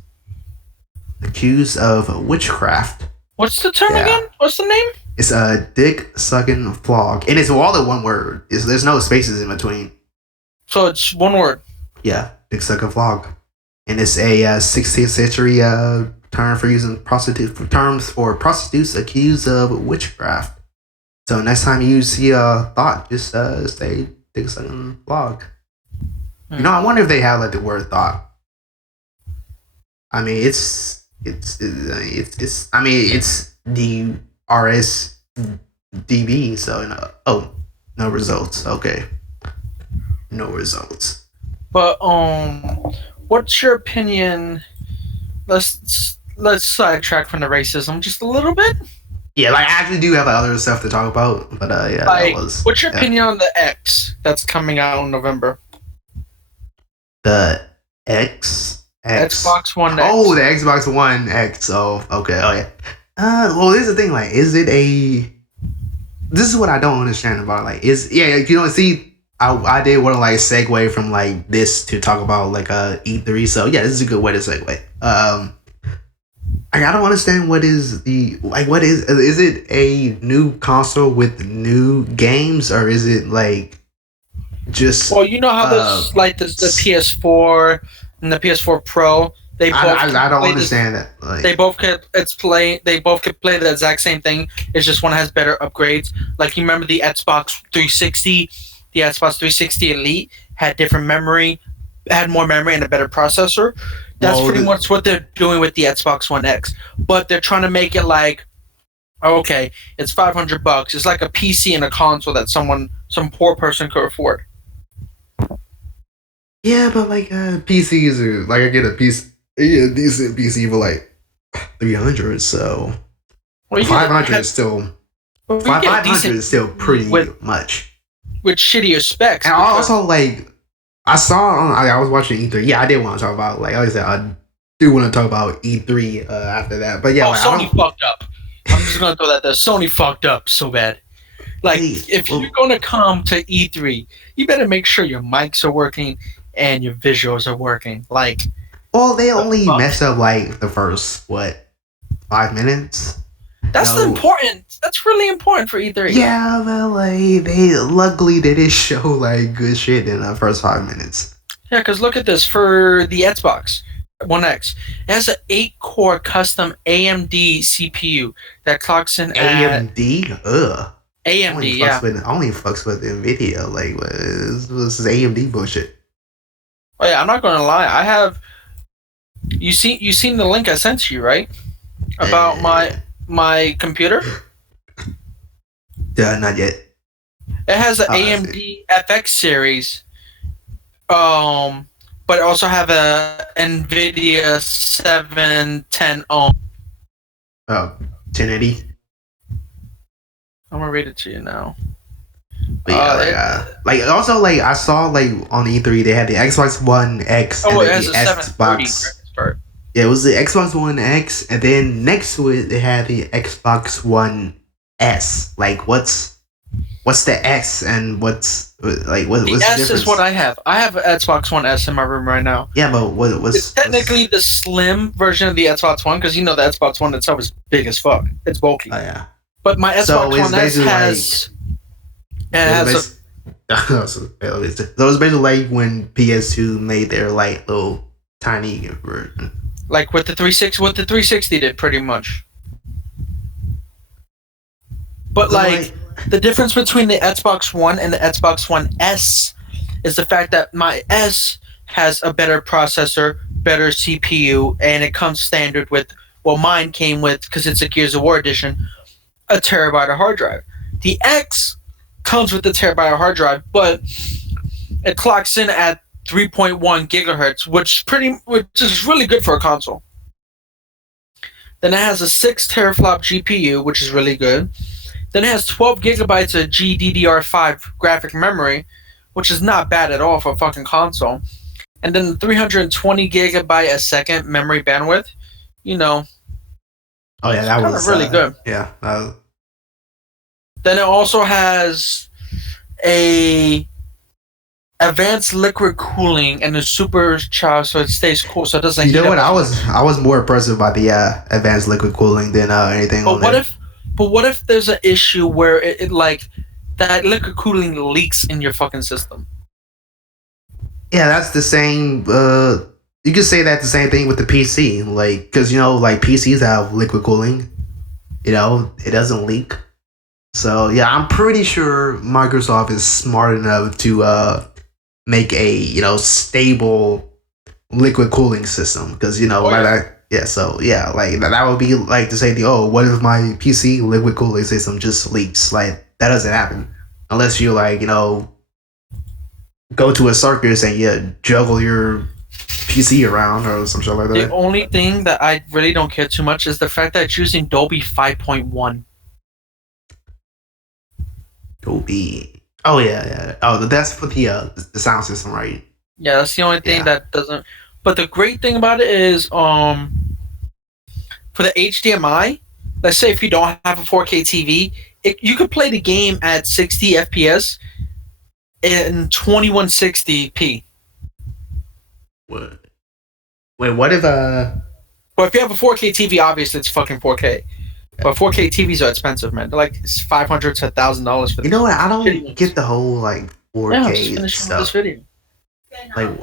accused of witchcraft. What's the term again? What's the name? It's a dick sucking flog, and it's all in one word. There's no spaces in between. So it's one word. Yeah, dick sucking flog, and it's a 16th century term for using terms for prostitutes accused of witchcraft. So next time you see a thought, just say dick sucking flog. You know, I wonder if they have like the word thought. I mean, it's the RSDB. So no results. Okay, no results. But what's your opinion? Let's sidetrack from the racism just a little bit. Yeah, like I actually do have other stuff to talk about, but yeah, like, that was. What's your opinion on the X that's coming out in November? The Xbox One X. Oh, the Xbox One X. Oh, okay. Oh, yeah. Well, this is the thing. Like, is it a? This is what I don't understand about. Like, you know, see, I did want to like segue from like this to talk about like E3. So yeah, this is a good way to segue. I don't understand what is it a new console with new games, or is it like just? Well, you know how there's like the PS4 and the PS4 Pro. They both I don't understand that. Like, they both could play the exact same thing. It's just one has better upgrades. Like you remember the Xbox 360, the Xbox 360 Elite had different memory, had more memory and a better processor. That's pretty much what they're doing with the Xbox One X. But they're trying to make it like, okay, it's $500. It's like a PC and a console that some poor person could afford. Yeah, but like PCs are like I get a decent PC for like 300, so 500 is still 500 is still pretty much with shittier specs. And also like I saw I was watching E3. Yeah, I did want to talk about like I said I do want to talk about E3 after that. But yeah, Sony fucked up. I'm just gonna throw that there. Sony fucked up so bad. Like if you're gonna come to E3, you better make sure your mics are working and your visuals are working. Like, well, they only messed up like the first 5 minutes. That's important. That's really important for E3. Yeah, but like luckily they didn't show like good shit in the first 5 minutes. Yeah, because look at this for the Xbox One X. It has an 8-core custom AMD CPU that clocks in AMD. AMD. Only fucks with Nvidia. Like this is AMD bullshit. Oh yeah, I'm not gonna lie. I have. You seen the link I sent to you, right? About my computer. Not yet. It has an AMD FX series, but it also have a Nvidia 710. 1080. I'm gonna read it to you now. But like also like I saw like on E3 they had the Xbox One X and it has the a 730 Xbox. card. Yeah, it was the Xbox One X, and then next to it they had the Xbox One S. Like what's the X and what's the S difference? is what I have. I have an Xbox One S in my room right now. Yeah, but it's technically the slim version of the Xbox One because you know the Xbox One itself is big as fuck. It's bulky. Oh yeah. But my Xbox One S has. So it's basically like when PS2 made their like little tiny version. Like with the 360 did pretty much. But like the difference between the Xbox One and the Xbox One S is the fact that my S has a better processor, better CPU, and it comes standard with mine came with, because it's a Gears of War edition, a terabyte of hard drive. The X comes with the terabyte of hard drive, but it clocks in at 3.1 gigahertz, which is really good for a console. Then it has a 6 teraflop GPU, which is really good. Then it has 12 gigabytes of GDDR5 graphic memory, which is not bad at all for a fucking console. And then 320 gigabyte a second memory bandwidth. You know, Oh yeah, that kind was of really good. Yeah. Then it also has a advanced liquid cooling and a supercharged, so it stays cool, so it doesn't. You know heat what? up. I was more impressed by the advanced liquid cooling than anything But on what there. if there's an issue where it like that liquid cooling leaks in your fucking system? Yeah, that's the same. You could say that the same thing with the PC, like because like PCs have liquid cooling. It doesn't leak. So yeah, I'm pretty sure Microsoft is smart enough to make a stable liquid cooling system because yeah. So yeah, like that would be like to say what if my PC liquid cooling system just leaks? Like that doesn't happen unless you go to a circus and juggle your PC around or some shit like The that. only thing that I really don't care too much is the fact that it's using Dolby 5.1. Dolby. Oh yeah. Oh, that's for the sound system, right? Yeah, that's the only thing Yeah. that doesn't. But the great thing about it is, for the HDMI, let's say if you don't have a 4K TV, you could play the game at 60 FPS in 2160p. What? Wait, what if But if you have a 4K TV, obviously it's fucking 4K. But 4K TVs are expensive, man. They're like it's $500 to $1,000 for. you know what? I shitty don't ones. get the whole like Yeah, I'm 4K just finishing with stuff. this video. Like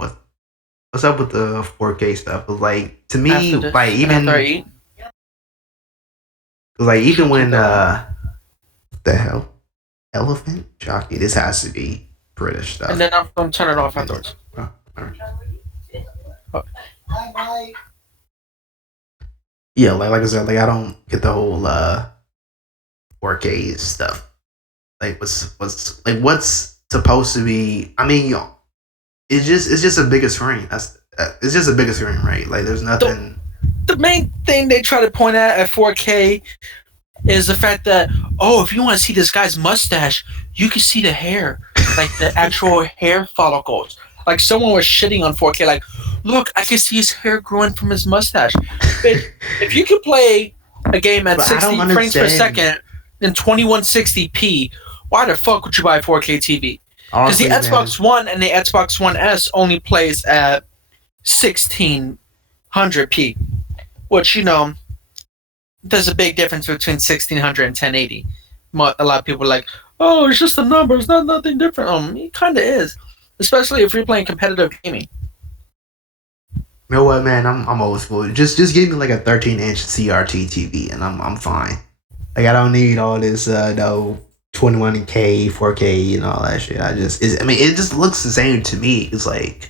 what's up with the 4K stuff? But like to me, After this, like even after I eat. when the hell elephant jockey, this has to be British stuff. And then I'm gonna turn it off afterwards. Oh, alright. Yeah, like I said, like I don't get the whole 4K stuff. Like what's supposed to be? I mean, it's just a bigger screen. It's just a bigger screen, right? Like there's nothing. The main thing they try to point at 4K is the fact that if you want to see this guy's mustache, you can see the hair, like the actual hair follicles. Like someone was shitting on 4K, like, look, I can see his hair growing from his mustache. But if you could play a game at But I 60 don't frames per understand. second in 2160p, why the fuck would you buy a 4K TV? Because the Honestly, Xbox One and the Xbox One S only plays at 1600p, which there's a big difference between 1600 and 1080. A lot of people are like, oh, it's just a number, it's not nothing different. It kind of is, especially if you're playing competitive gaming. You know what, man? I'm old school. Just give me like a 13-inch CRT TV, and I'm fine. Like I don't need all this 21K, 4K, and all that shit. It just looks the same to me. It's like,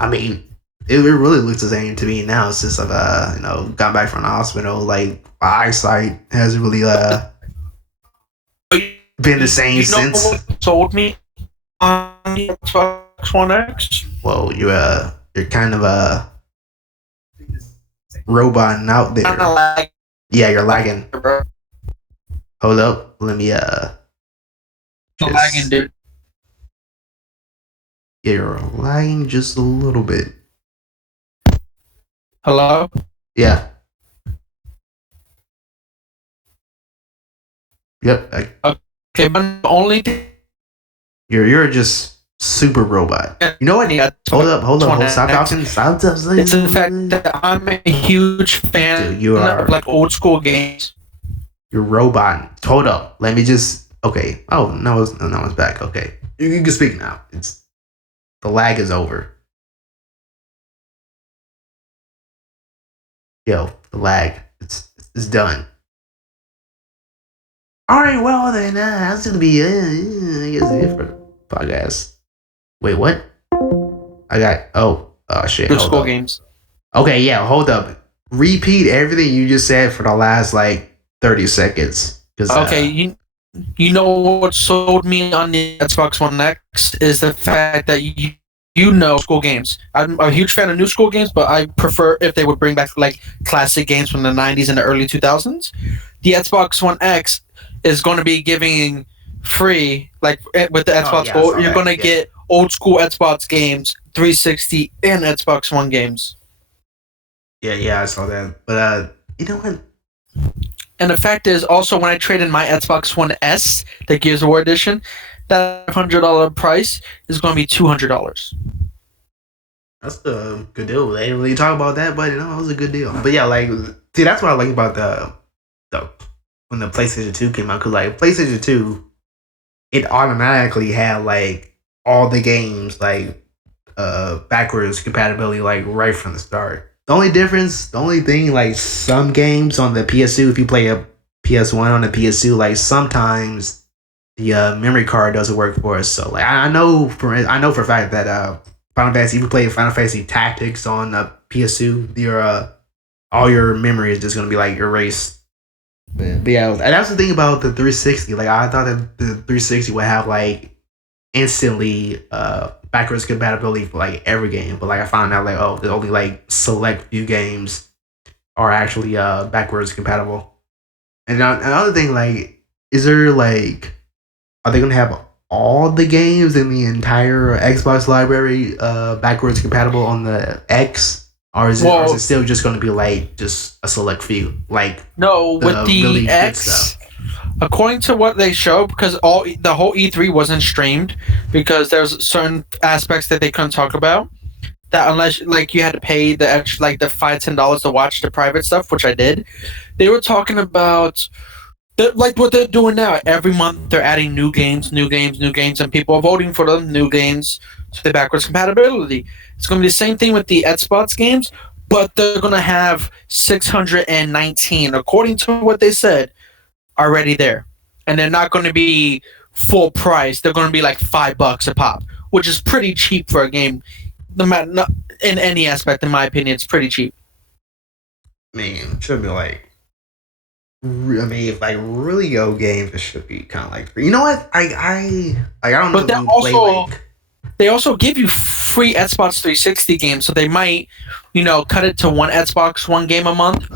it really looks the same to me now since I've got back from the hospital. Like my eyesight hasn't really been the same since. What sold me on the Xbox One X? Well, you're kind of roboting out there. Kind of like Yeah, you're lagging. Hold up, let me lagging, dude. Yeah, you're lagging just a little bit. Hello. Yeah. Yep. Okay, but the only thing. You're just super robot. You know what? Hold up. Stop talking. Stop. It's the fact that I'm a huge fan Dude, you are. of like old school games. You're robot. Hold up. Let me just. Okay. Oh, no, it's back. Okay. You can speak now. The lag is over. Yo, the lag. It's done. All right. Well, then that's gonna be I guess it for the podcast. Wait, what? I got. Oh shit. Old Hold school up. games. Okay, yeah. Hold up. Repeat everything you just said for the last 30 seconds. Okay, you know what sold me on the Xbox One X is the fact that school games. I'm a huge fan of new school games, but I prefer if they would bring back like classic games from the 90s and the early 2000s. The Xbox One X is going to be giving free, like with the Xbox Gold, you're going to get old school Xbox games, 360 and Xbox One games. Yeah, I saw that. But you know what? And the fact is, also when I trade in my Xbox One S, the Gears of War edition, that $100 price is going to be $200. That's a good deal. They didn't really talk about that, but it was a good deal. But yeah, like, see, that's what I like about the when the PlayStation 2 came out, because like PlayStation 2, it automatically had like all the games like backwards compatibility like right from the start. The only thing, like some games on the PS2, if you play a PS1 on the PS2, like sometimes the memory card doesn't work for us. So like I know for a fact that Final Fantasy, if you play Final Fantasy Tactics on the PS2, your all your memory is just gonna be like erased. But yeah, and that's the thing about the 360. Like I thought that the 360 would have like instantly backwards compatibility for like every game, but like I found out like there's only like select few games are actually backwards compatible. And another thing, like, is there like, are they gonna have all the games in the entire Xbox library backwards compatible on the X? Or is it still just going to be like just a select few? Like no, with the really X, according to what they show, because the whole E3 wasn't streamed because there's certain aspects that they couldn't talk about. That unless like you had to pay the extra, like the $5-10 to watch the private stuff, which I did. They were talking about like what they're doing now. Every month they're adding new games, and people are voting for them new games to the backwards compatibility. It's going to be the same thing with the Xbox games, but they're going to have 619, according to what they said, already there. And they're not going to be full price. They're going to be like $5 a pop, which is pretty cheap for a game. No matter in any aspect, in my opinion, it's pretty cheap. Man, should be like, I mean, if like really old games, it should be kind of like free. You know what? I don't know. But they also give you free Xbox 360 games, so they might, cut it to one Xbox One game a month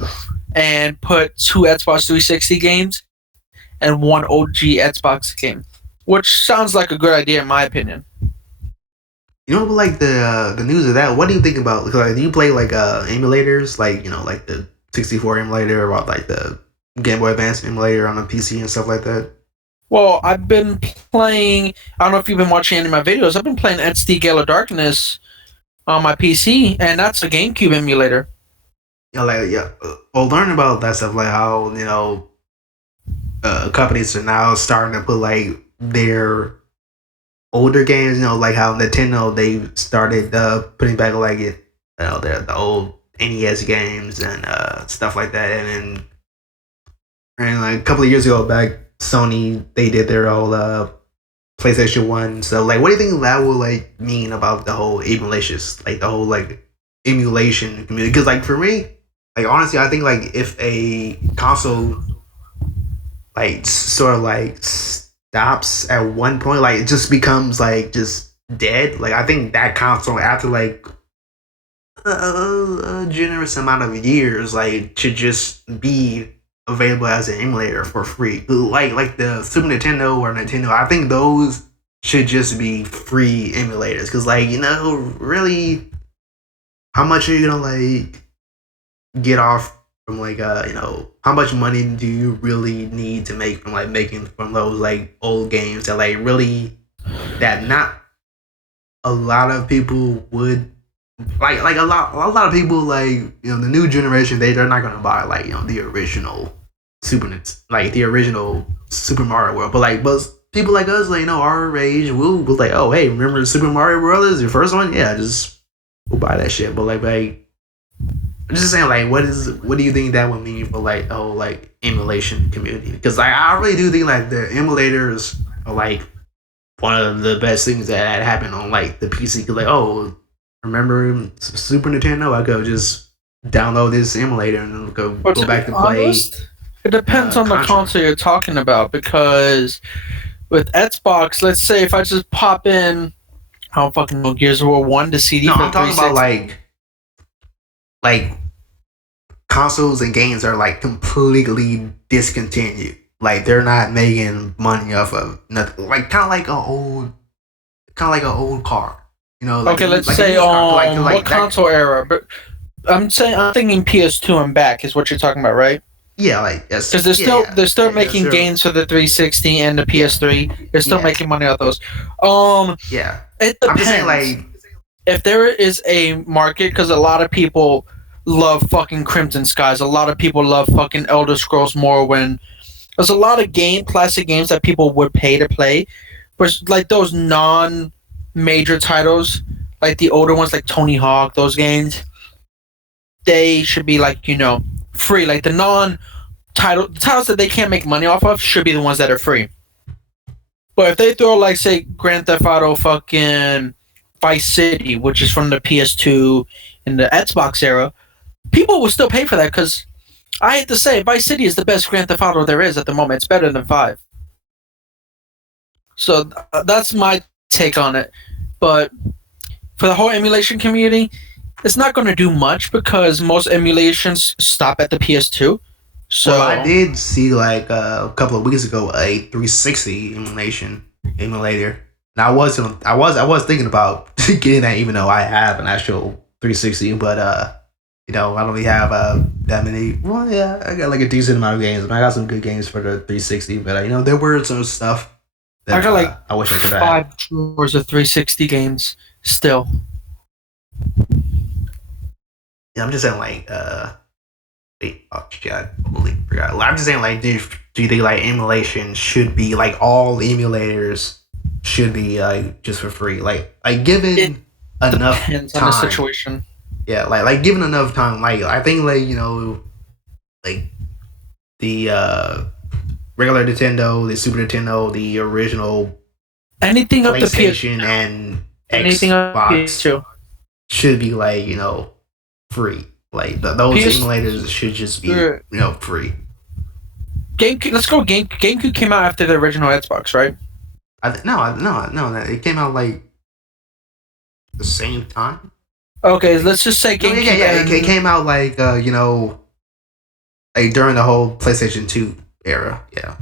and put 2 Xbox 360 games and 1 OG Xbox game, which sounds like a good idea in my opinion. Like the news of that. What do you think about? Like, do you play like emulators, like like the 64 emulator, or like the Game Boy Advance emulator on the PC and stuff like that? Well, I've been playing. I don't know if you've been watching any of my videos. I've been playing XD Gale of Darkness on my PC, and that's a GameCube emulator. Well, learn about that stuff, like how companies are now starting to put like their older games. Like how Nintendo, they started putting back like the old NES games and stuff like that, and like a couple of years ago back, Sony, they did their whole PlayStation 1. So like, what do you think that will like mean about the whole emulations, like the whole like emulation community? Because like for me, like honestly, I think like if a console like sort of like stops at one point, like it just becomes like just dead, like I think that console after like a generous amount of years like should just be available as an emulator for free, like the Super Nintendo or Nintendo. I think those should just be free emulators, because like really, how much are you gonna like get off from like how much money do you really need to make from like making from those like old games that like really that not a lot of people would like a lot of people like the new generation, they're not gonna buy like the original the original Super Mario World, but people like us, like our age, we'll like, oh hey, remember Super Mario Brothers, your first one? Yeah, just we'll buy that shit. But like I'm just saying, like, what do you think that would mean for like the whole like emulation community? Because like I really do think like the emulators are like one of the best things that happened on like the PC. Cause like, remember Super Nintendo? I go just download this emulator and go back to play. It depends on the console you're talking about, because with Xbox, let's say if I just pop in I don't fucking know. Gears of War 1, the CD No, for I'm talking about 360. like consoles and games are like completely discontinued. Like they're not making money off of nothing. Like kind of like an old car. You know, like Okay, let's like a say used car. what console era? But I'm thinking PS2 and back is what you're talking about, right? Yeah, like yes, Because they're still making games for the 360 and the PS3. They're still making money off those. Yeah, It I'm just saying depends. like If there is a market, because a lot of people love fucking Crimson Skies, a lot of people love fucking Elder Scrolls Morrowind. There's a lot of classic games that people would pay to play, but like those non-major titles, like the older ones, like Tony Hawk, those games, they should be like free. Like the titles that they can't make money off of should be the ones that are free. But if they throw like say Grand Theft Auto fucking Vice City, which is from the PS2 and the Xbox era, people will still pay for that because I hate to say Vice City is the best Grand Theft Auto there is at the moment. It's better than 5. So that's my take on it. But for the whole emulation community, it's not going to do much because most emulations stop at the PS2. So well, I did see like a couple of weeks ago a 360 emulator. And I was thinking about getting that even though I have an actual 360, but I don't really have that many. Well, yeah, I got like a decent amount of games, and I got some good games for the 360. But there were some stuff that I got like I wish I could have. 5 drawers of 360 games still. Yeah, I'm just saying like wait, oh shit, I totally forgot. I'm just saying like, do you think like emulation should be like all emulators should be like just for free? Like given enough Depends time. on the situation. Yeah, like given enough time, like I think like like the regular Nintendo, the Super Nintendo, the original Anything up to PlayStation PS2. and Anything up to Xbox PS2. should be like free. Like those emulators should just be free. GameCube. Let's go. GameCube came out after the original Xbox, right? No. It came out like the same time. Okay, let's just say GameCube. Yeah. It came out like like during the whole PlayStation 2 era. Yeah.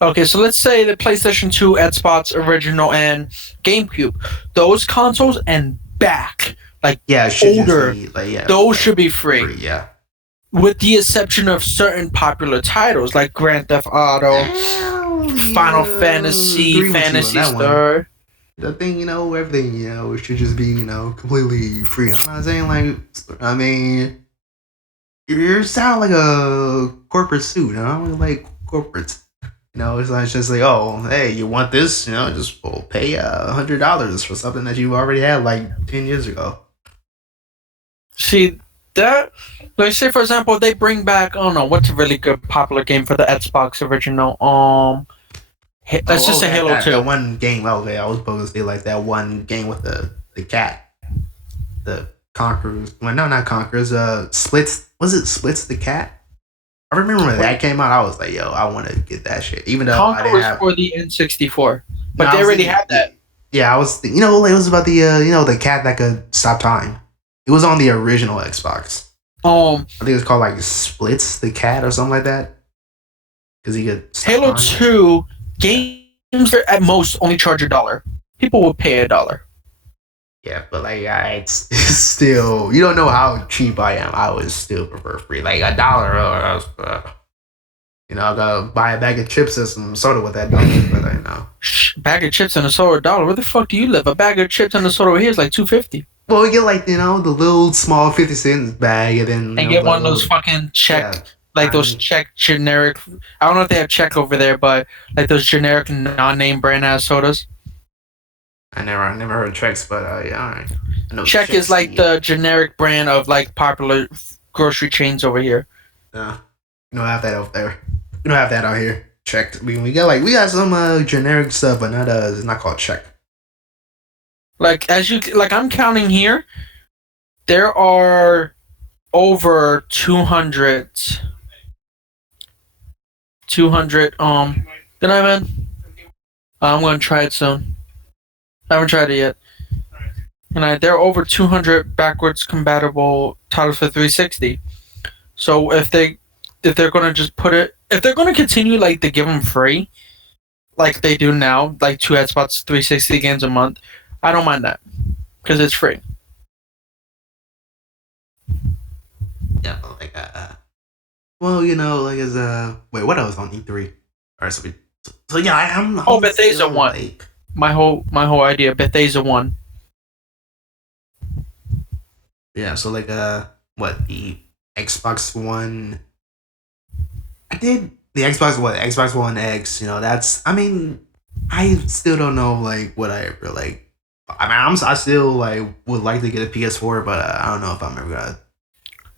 Okay, so let's say the PlayStation 2, Xbox original, and GameCube. Those consoles and back, like older, those should be free. Yeah. With the exception of certain popular titles like Grand Theft Auto, Final Fantasy, Phantasy Star. The thing, everything, it should just be, completely free. I'm not saying like, I mean, you sound like a corporate suit, like corporates. It's just like, oh, hey, you want this? Just pay $100 for something that you already had like 10 years ago. See that? Like, say for example, they bring back, I don't know, what's a really good popular game for the Xbox original? Let's just say Halo 2. That one game. Okay, I was supposed to say like that one game with the cat, the Conquerors. Well, no, not Conquerors. Splits. Was it Splits the cat? I remember when that came out. I was like, yo, I want to get that shit. Even though I didn't have for the N64, but they already had that. Yeah, I was. It was about the the cat that could stop time. It was on the original Xbox. I think it's called like Splits the Cat or something like that. Because he could stop Halo time. 2 games are at most only charge $1. People will pay $1. Yeah, but like it's still, you don't know how cheap I am. I would still prefer free, like $1. I gotta buy a bag of chips and some soda with that $1. But Bag of chips and a soda $1. Where the fuck do you live? A bag of chips and a soda over here is like $2.50. Well, we get like the little small 50-cent bag, and then get one of those fucking check. Like those Czech generic, I don't know if they have Czech over there, but like those generic non-name brand ass sodas. I never heard of Czechs, but yeah, I know Czech is like the generic brand of like popular grocery chains over here. Yeah, we don't have that over there. We don't have that out here. Czech. We got some generic stuff, but not it's not called Czech. Like I'm counting here, there are over 200 good night, man. I'm gonna try it soon. I haven't tried it yet. and there are over 200 backwards compatible titles for 360. So if they're gonna just put it, if they're gonna continue like to give them free, like they do now, like 2 Xbox 360 games a month, I don't mind that because it's free. Yeah, but like well, you know, like as wait, what else on E3? Alright, so yeah, I'm Bethesda still, won. like, My whole idea, Bethesda won. yeah, so like what, the Xbox One, I did the Xbox One X, you know, that's, I mean, I still don't know like what I ever like. I mean, I still like would like to get a PS4, but I don't know if I'm ever gonna.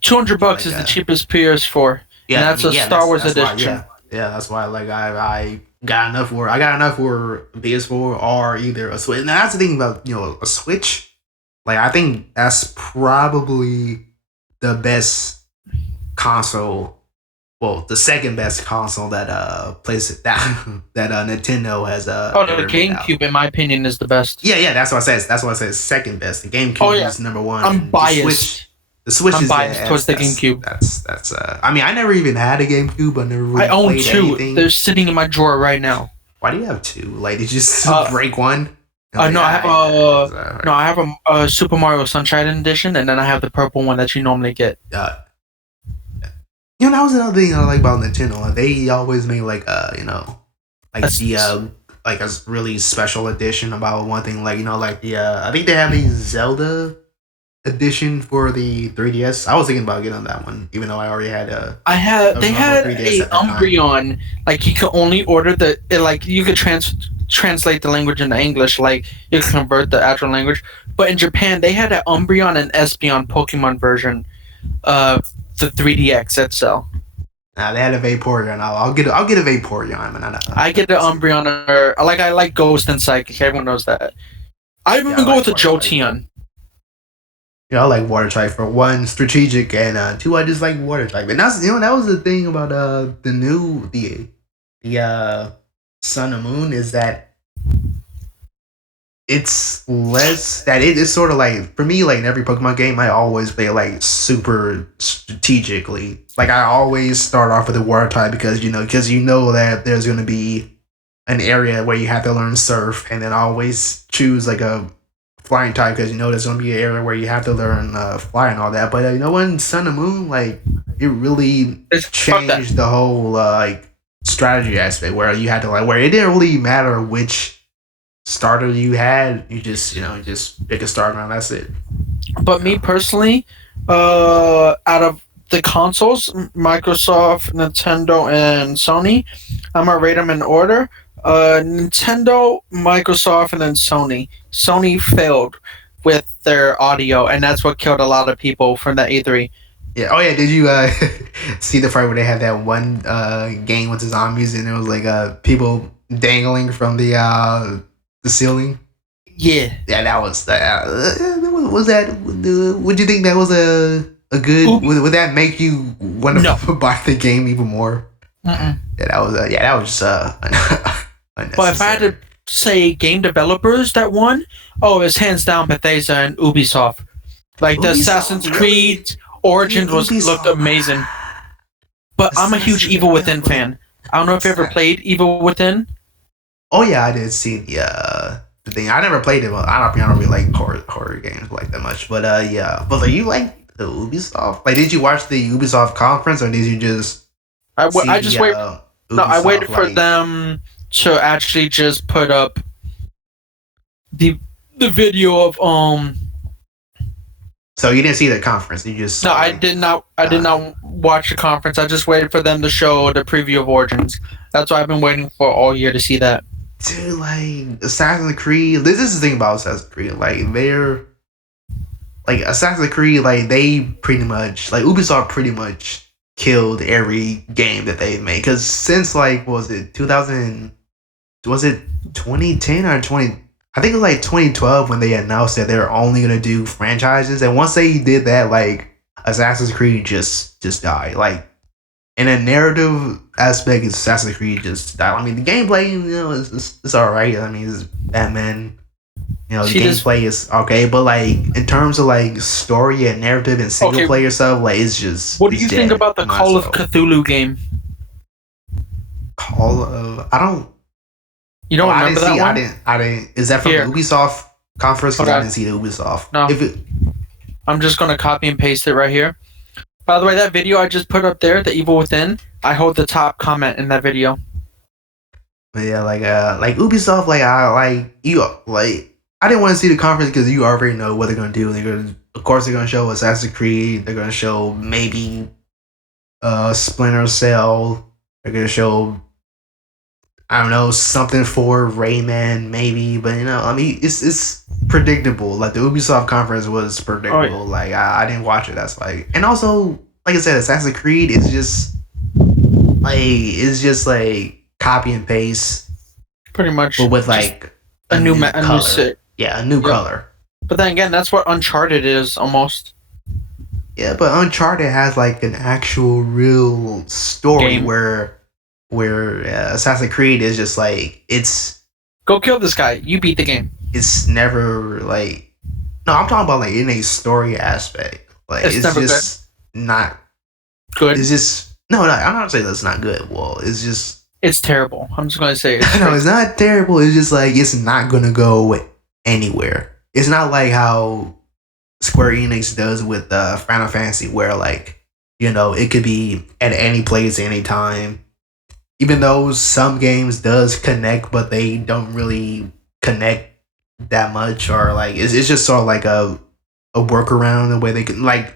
$200 like, is the cheapest PS4. Yeah, and that's I mean, a yeah, Star Wars that's why, edition. yeah, that's why like I got enough for PS4 or either a Switch. And that's the thing about, you know, a Switch. Like I think that's probably the best console. Well, the second best console that plays that Nintendo has the ever made out. GameCube, in my opinion, is the best. Yeah, that's what I said. That's what I said. Second best. The GameCube is number one. I'm biased. The Switch I'm is biased towards the GameCube. That's I mean, I never even had a GameCube. I never really I own played 2. anything. They're sitting in my drawer right now. Why do you have 2? Like, did you just break one? No, I have a Super Mario Sunshine Edition, and then I have the purple one that you normally get. You know, that was another thing I like about Nintendo. Like, they always made like you know, like like a really special edition about one thing. Like, you know, like the I think they have the Zelda edition for the 3DS. I was thinking about getting that one, even though I already had They had a Umbreon. Like you could only order like you could translate the language into English. Like you could convert the actual language. But in Japan, they had an Umbreon and Espeon Pokemon version of the 3DX itself. Nah, they had a Vaporeon. I'll get a Vaporeon, man. I get the Umbreon, or I like Ghost and Psychic. Everyone knows that. I even go with the Jolteon. Yeah, I like water type for one, strategic, and 2, I just like water type. And that's, you know, that was the thing about the Sun and Moon, is that it's less that it's sort of like, for me, like in every Pokemon game, I always play like super strategically. Like I always start off with the water type because you know that there's gonna be an area where you have to learn Surf, and then I always choose like a flying type because you know there's gonna be an area where you have to learn fly and all that. But you know, when Sun and Moon, like it really changed the whole like strategy aspect where you had to where it didn't really matter which starter you had, you just pick a starter and that's it. But me personally, out of the consoles, Microsoft, Nintendo, and Sony, I'm gonna rate them in order. Nintendo, Microsoft, and then Sony. Sony failed with their audio, and that's what killed a lot of people from that E3. Yeah. Oh yeah. Did you see the part where they had that one game with the zombies and it was like people dangling from the ceiling? Yeah. Yeah, that was was that? Would you think that was a good? Would that make you want to buy the game even more? Mm-mm. Yeah, that was just But if I had to say game developers that won, it's hands down Bethesda and Ubisoft. Like the Assassin's Creed Origins looked amazing. But I'm a huge Evil Within fan. I don't know if you ever played Evil Within. Oh yeah, I did see the thing. I never played it. But I don't really like horror games like that much. But yeah. But you like the Ubisoft? Like, did you watch the Ubisoft conference or did you just? I waited for them to actually just put up the video of So you didn't see the conference? You just I did not watch the conference. I just waited for them to show the preview of Origins. That's why I've been waiting for all year to see that. Dude, like Assassin's Creed. This is the thing about Assassin's Creed. Like they're like Assassin's Creed. Like they pretty much Ubisoft pretty much killed every game that they've made. Because since what was it 2000? Was it 2010 or 20? I think it was like 2012 when they announced that they were only gonna do franchises, and once they did that, like Assassin's Creed just died. Like in a narrative aspect, Assassin's Creed just died. I mean, the gameplay, it's all right. I mean, it's Batman You know, the gameplay is okay, but like in terms of like story and narrative and single player stuff, like it's just. What do you think about the Call of Cthulhu game? I don't. You don't remember that one? I didn't. Is that from the Ubisoft conference? Because I didn't see the Ubisoft. No. I'm just gonna copy and paste it right here. By the way, that video I just put up there, The Evil Within, I hold the top comment in that video. Yeah, like Ubisoft, I didn't want to see the conference because you already know what they're gonna do. Of course, they're gonna show Assassin's Creed. They're gonna show maybe Splinter Cell. They're gonna show, I don't know, something for Rayman maybe. But I mean, it's predictable. Like the Ubisoft conference was predictable. Oh, yeah. Like I didn't watch it. That's like, and also like I said, Assassin's Creed is just like copy and paste, pretty much, but with like a new color. A new color. But then again, that's what Uncharted is almost. Yeah, but Uncharted has like an actual real story where Assassin's Creed is just like it's go kill this guy. You beat the game. It's never like I'm talking about like in a story aspect. Like it's just not good. It's just I'm not saying that's not good. Well, it's terrible. I'm just gonna say no, it's not terrible. It's just like it's not gonna go anywhere. It's not like how Square Enix does with Final Fantasy, where like it could be at any place, any time. Even though some games does connect, but they don't really connect that much, or like it's just sort of like a workaround the way they can like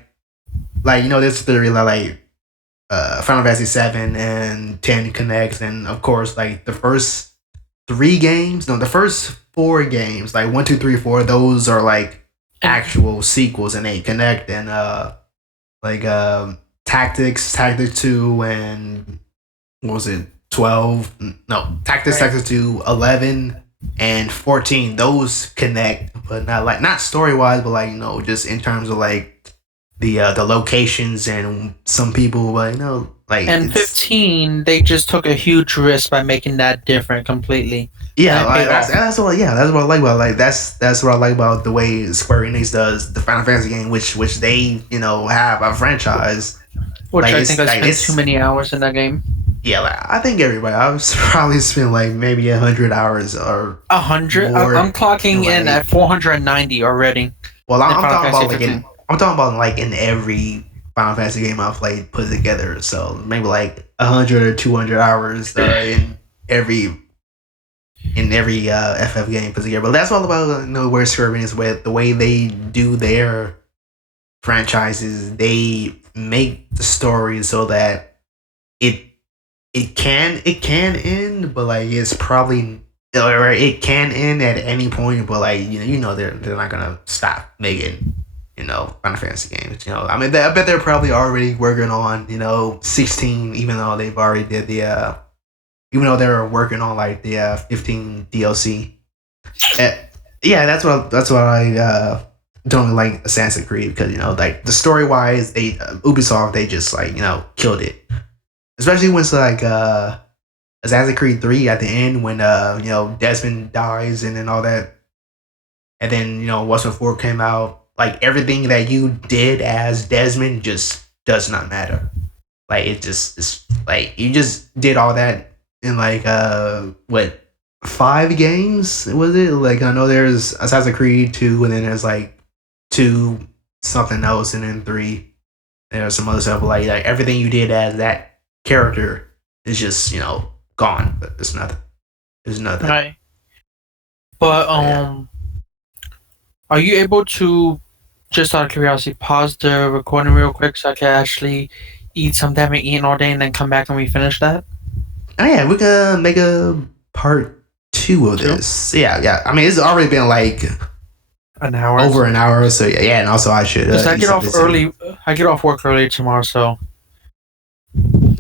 this theory like Final Fantasy 7 and 10 connects, and of course like the first 4 games, like 1, 2, 3, 4, those are like actual sequels and they connect, and Tactics 2 and what was it, 12? No, Tactics 2, 11 and 14, those connect, but not story wise, but like just in terms of like the locations and some people, and 15 they just took a huge risk by making that different completely. Yeah, like that's what I like about that's what I like about the way Square Enix does the Final Fantasy game, which they have a franchise. Which I think I spent too many hours in that game. Yeah, I think everybody. I've probably spent like maybe 100 hours or 100. I'm clocking in at 490 already. Well, I'm talking about like in every Final Fantasy game I've played put together. So maybe like 100 or 200 hours in every FF game put together. But that's all about where Square Enix with the way they do their franchises. They make the story so that it can end, but like it's probably, or it can end at any point, but like they're not gonna stop making Final Fantasy games. I mean, I bet they're probably already working on 16, even though they've already did even though they're working on like the 15 DLC. Yeah, that's what I don't like Assassin's Creed, because like the story wise, Ubisoft, they just like killed it. Especially when it's like Assassin's Creed 3 at the end, when Desmond dies and then all that, and then once when 4 came out, like everything that you did as Desmond just does not matter. Like it's like you just did all that in like 5 games, was it? Like I know there's Assassin's Creed 2, and then there's like 2 something else, and then 3 there's some other stuff, like everything you did as that character is just gone. But there's nothing. Right. But are you able to, just out of curiosity, pause the recording real quick so I can actually eat something I haven't eaten all day and then come back and we finish that? Oh yeah, we can make a part 2 of this. Yeah. I mean, it's already been like an hour, over an hour. So yeah, and also I should. I get off early. I get off work early tomorrow, so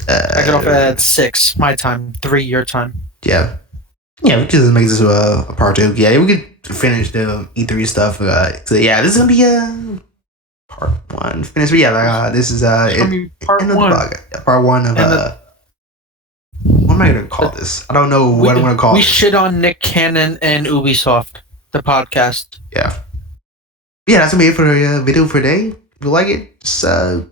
I get off at 6 my time, 3 your time. Yeah, we could just make this a part 2. Yeah, we could finish the E3 stuff. So yeah, this is gonna be part 1. Finish. Yeah, this is part 1. Part 1 of what am I gonna call this? I don't know what I'm gonna call it. We shit on Nick Cannon and Ubisoft. the podcast. Yeah, that's gonna be it for the video for today. If you like it, just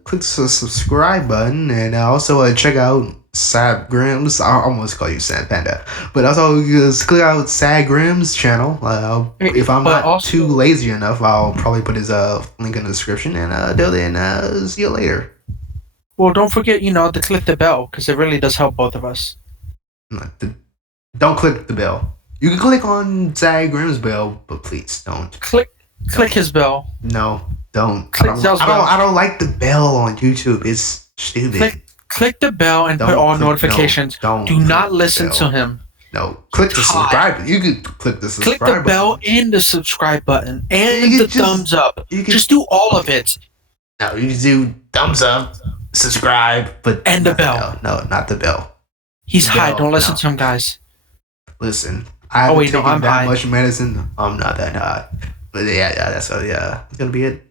click the subscribe button, and also check out Sadgrimm's. I almost call you Sad Panda, but also just click out Sadgrimm's channel. If I'm not too lazy enough, I'll probably put his link in the description. And until then, see you later. Well, don't forget, to click the bell, because it really does help both of us. Don't click the bell. You can click on Sadgrimm's bell, but please don't. Click his bell. No, don't. Click Zel's bell. I don't like the bell on YouTube. It's stupid. Click the bell and put all notifications. Do not listen to him. No, click the subscribe. You can click the subscribe button. Click the bell and the subscribe button and the thumbs up. Just do all of it. No, you can do thumbs up, subscribe, and the bell. No, not the bell. He's high. Don't listen to him, guys. Listen, I haven't taken that much medicine. I'm not that high. But yeah, that's it's gonna be it.